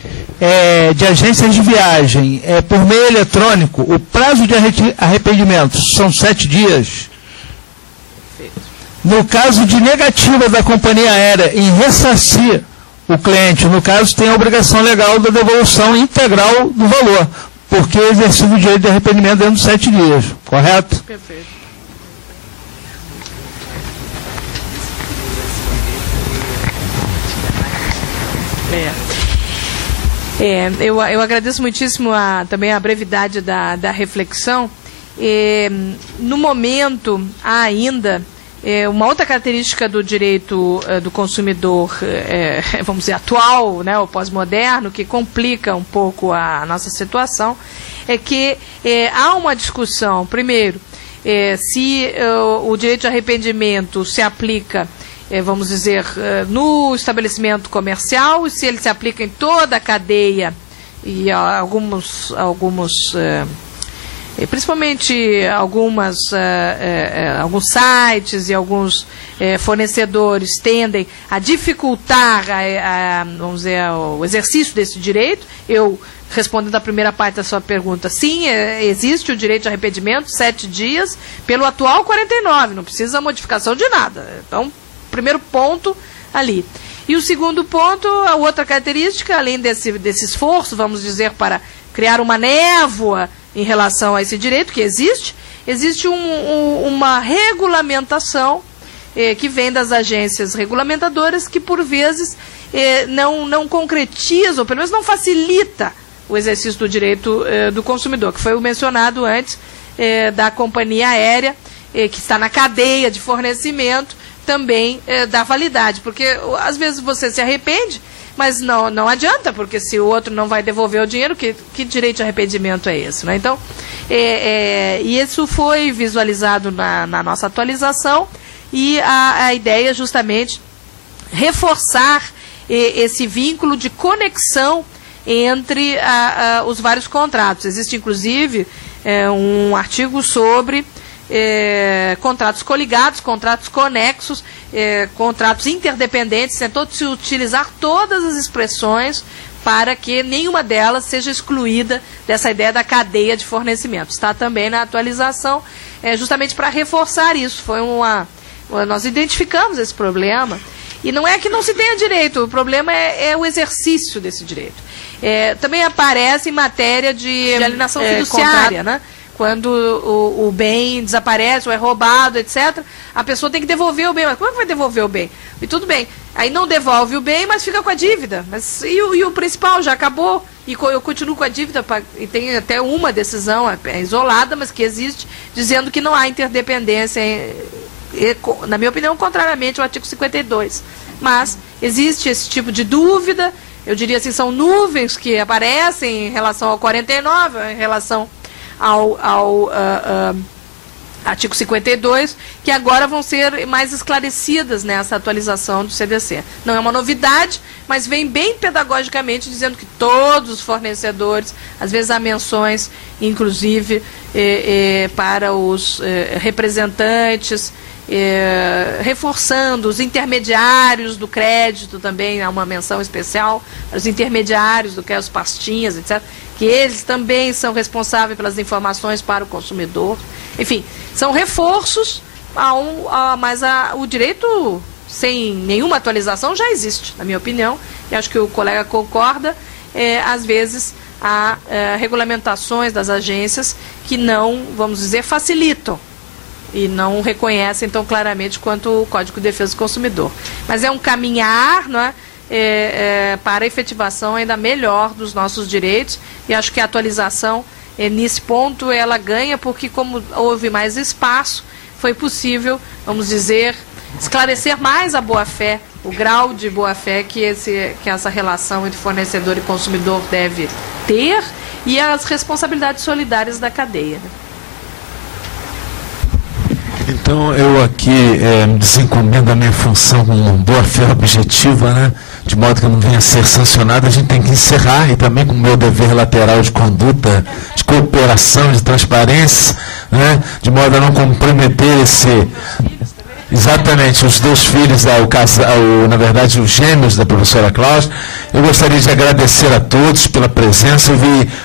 de agências de viagem, por meio eletrônico, o prazo de arrependimento são 7 dias. No caso de negativa da companhia aérea em ressarcir o cliente, no caso, tem a obrigação legal da devolução integral do valor, porque exerceu o direito de arrependimento dentro de 7 dias, correto? Perfeito. Eu agradeço muitíssimo também a brevidade da reflexão. No momento, há ainda Uma outra característica do direito do consumidor, vamos dizer, atual, né, o pós-moderno, que complica um pouco a nossa situação, é que há uma discussão, primeiro, se o direito de arrependimento se aplica, vamos dizer, no estabelecimento comercial, se ele se aplica em toda a cadeia, e alguns principalmente alguns sites e alguns fornecedores tendem a dificultar vamos dizer, o exercício desse direito. Eu, respondendo à primeira parte da sua pergunta, sim, existe o direito de arrependimento, 7 dias, pelo atual 49, não precisa modificação de nada. Então, primeiro ponto ali. E o segundo ponto, a outra característica, além desse esforço, vamos dizer, para criar uma névoa em relação a esse direito, que existe uma regulamentação que vem das agências regulamentadoras, que por vezes não concretiza, ou pelo menos não facilita o exercício do direito do consumidor, que foi o mencionado antes da companhia aérea, que está na cadeia de fornecimento, também da validade, porque às vezes você se arrepende, mas não adianta, porque se o outro não vai devolver o dinheiro, que direito de arrependimento é esse? Né? Então, e isso foi visualizado na nossa atualização, e a ideia é justamente reforçar esse vínculo de conexão entre os vários contratos. Existe, inclusive, um artigo sobre contratos coligados, contratos conexos, contratos interdependentes, tentou-se utilizar todas as expressões para que nenhuma delas seja excluída dessa ideia da cadeia de fornecimento. Está também na atualização, justamente para reforçar isso. Nós identificamos esse problema, e não é que não se tenha direito, o problema é o exercício desse direito. Também aparece em matéria de alienação fiduciária, né? Quando o bem desaparece ou é roubado, etc., a pessoa tem que devolver o bem. Mas como é que vai devolver o bem? E tudo bem, aí não devolve o bem, mas fica com a dívida. Mas e o principal já acabou, e eu continuo com a dívida, e tem até uma decisão isolada, mas que existe, dizendo que não há interdependência, na minha opinião, contrariamente ao artigo 52. Mas existe esse tipo de dúvida, eu diria assim, são nuvens que aparecem em relação ao 49, em relação ao artigo 52, que agora vão ser mais esclarecidas nessa atualização do CDC. Não é uma novidade, mas vem bem pedagogicamente dizendo que todos os fornecedores, às vezes há menções, inclusive, para os representantes, reforçando os intermediários do crédito, também há uma menção especial para os intermediários do que é os pastinhas, etc., que eles também são responsáveis pelas informações para o consumidor. Enfim, são reforços, mas o direito, sem nenhuma atualização, já existe, na minha opinião, e acho que o colega concorda. Às vezes há regulamentações das agências que não, vamos dizer, facilitam e não reconhecem tão claramente quanto o Código de Defesa do Consumidor. Mas é um caminhar, não é? Para a efetivação ainda melhor dos nossos direitos, e acho que a atualização, nesse ponto, ela ganha, porque como houve mais espaço, foi possível, vamos dizer, esclarecer mais a boa-fé, o grau de boa-fé que essa relação entre fornecedor e consumidor deve ter, e as responsabilidades solidárias da cadeia, né? Então, eu aqui me desencomindo da minha função com boa-fé objetiva, né? De modo que eu não venha a ser sancionado. A gente tem que encerrar, e também com o meu dever lateral de conduta, de cooperação, de transparência, né? De modo a não comprometer exatamente os dois filhos, na verdade os gêmeos da professora Cláudia. Eu gostaria de agradecer a todos pela presença.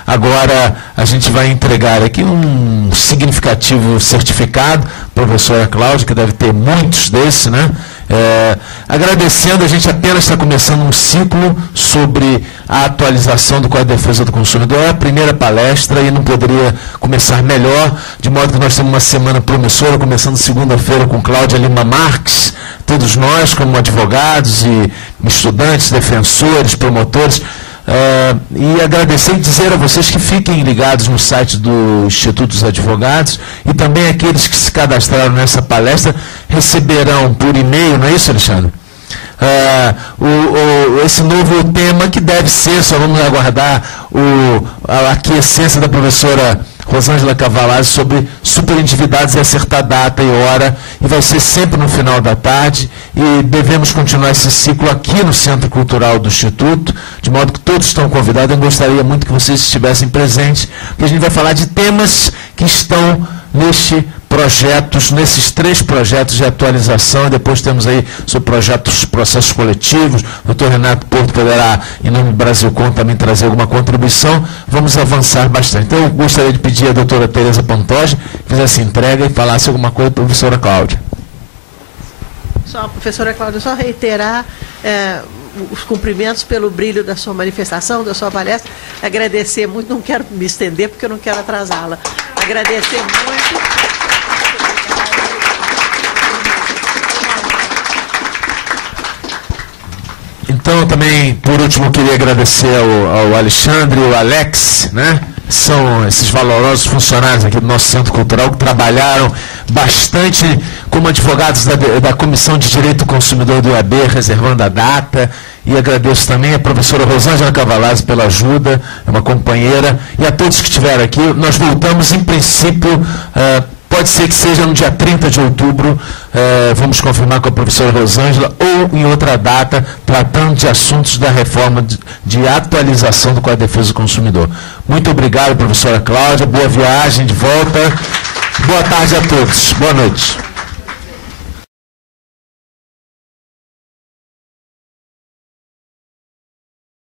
Agora a gente vai entregar aqui um significativo certificado, professora Cláudia, que deve ter muitos desses, né? Agradecendo, a gente apenas está começando um ciclo sobre a atualização do Código de Defesa do Consumidor. É a primeira palestra e não poderia começar melhor, de modo que nós temos uma semana promissora, começando segunda-feira com Cláudia Lima Marques, todos nós como advogados e estudantes, defensores, promotores, E agradecer e dizer a vocês que fiquem ligados no site do Instituto dos Advogados, e também aqueles que se cadastraram nessa palestra receberão por e-mail, não é isso, Alexandre? Esse novo tema, que deve ser, só vamos aguardar a aquiescência da professora Rosângela Cavalazzi sobre superendividados e acertar data e hora, e vai ser sempre no final da tarde, e devemos continuar esse ciclo aqui no Centro Cultural do Instituto, de modo que todos estão convidados. Eu gostaria muito que vocês estivessem presentes, porque a gente vai falar de temas que estão nesses 3 projetos de atualização, e depois temos aí sobre processos coletivos. O Dr. Renato Porto poderá, em nome do Brasilcom, também trazer alguma contribuição. Vamos avançar bastante. Então, eu gostaria de pedir à doutora Tereza Pantoja que fizesse entrega e falasse alguma coisa para a professora Cláudia. Professora Cláudia, só reiterar os cumprimentos pelo brilho da sua manifestação, da sua palestra. Agradecer muito, não quero me estender porque eu não quero atrasá-la. Agradecer muito. Então, também, por último, queria agradecer ao Alexandre e ao Alex, né? São esses valorosos funcionários aqui do nosso Centro Cultural que trabalharam bastante como advogados da Comissão de Direito do Consumidor do IAB, reservando a data. E agradeço também a professora Rosângela Cavalazzi pela ajuda, é uma companheira, e a todos que estiveram aqui. Nós voltamos, em princípio, pode ser que seja no dia 30 de outubro, vamos confirmar com a professora Rosângela, ou em outra data, tratando de assuntos da reforma de atualização do Código de Defesa do Consumidor. Muito obrigado, professora Cláudia, boa viagem de volta, boa tarde a todos, boa noite.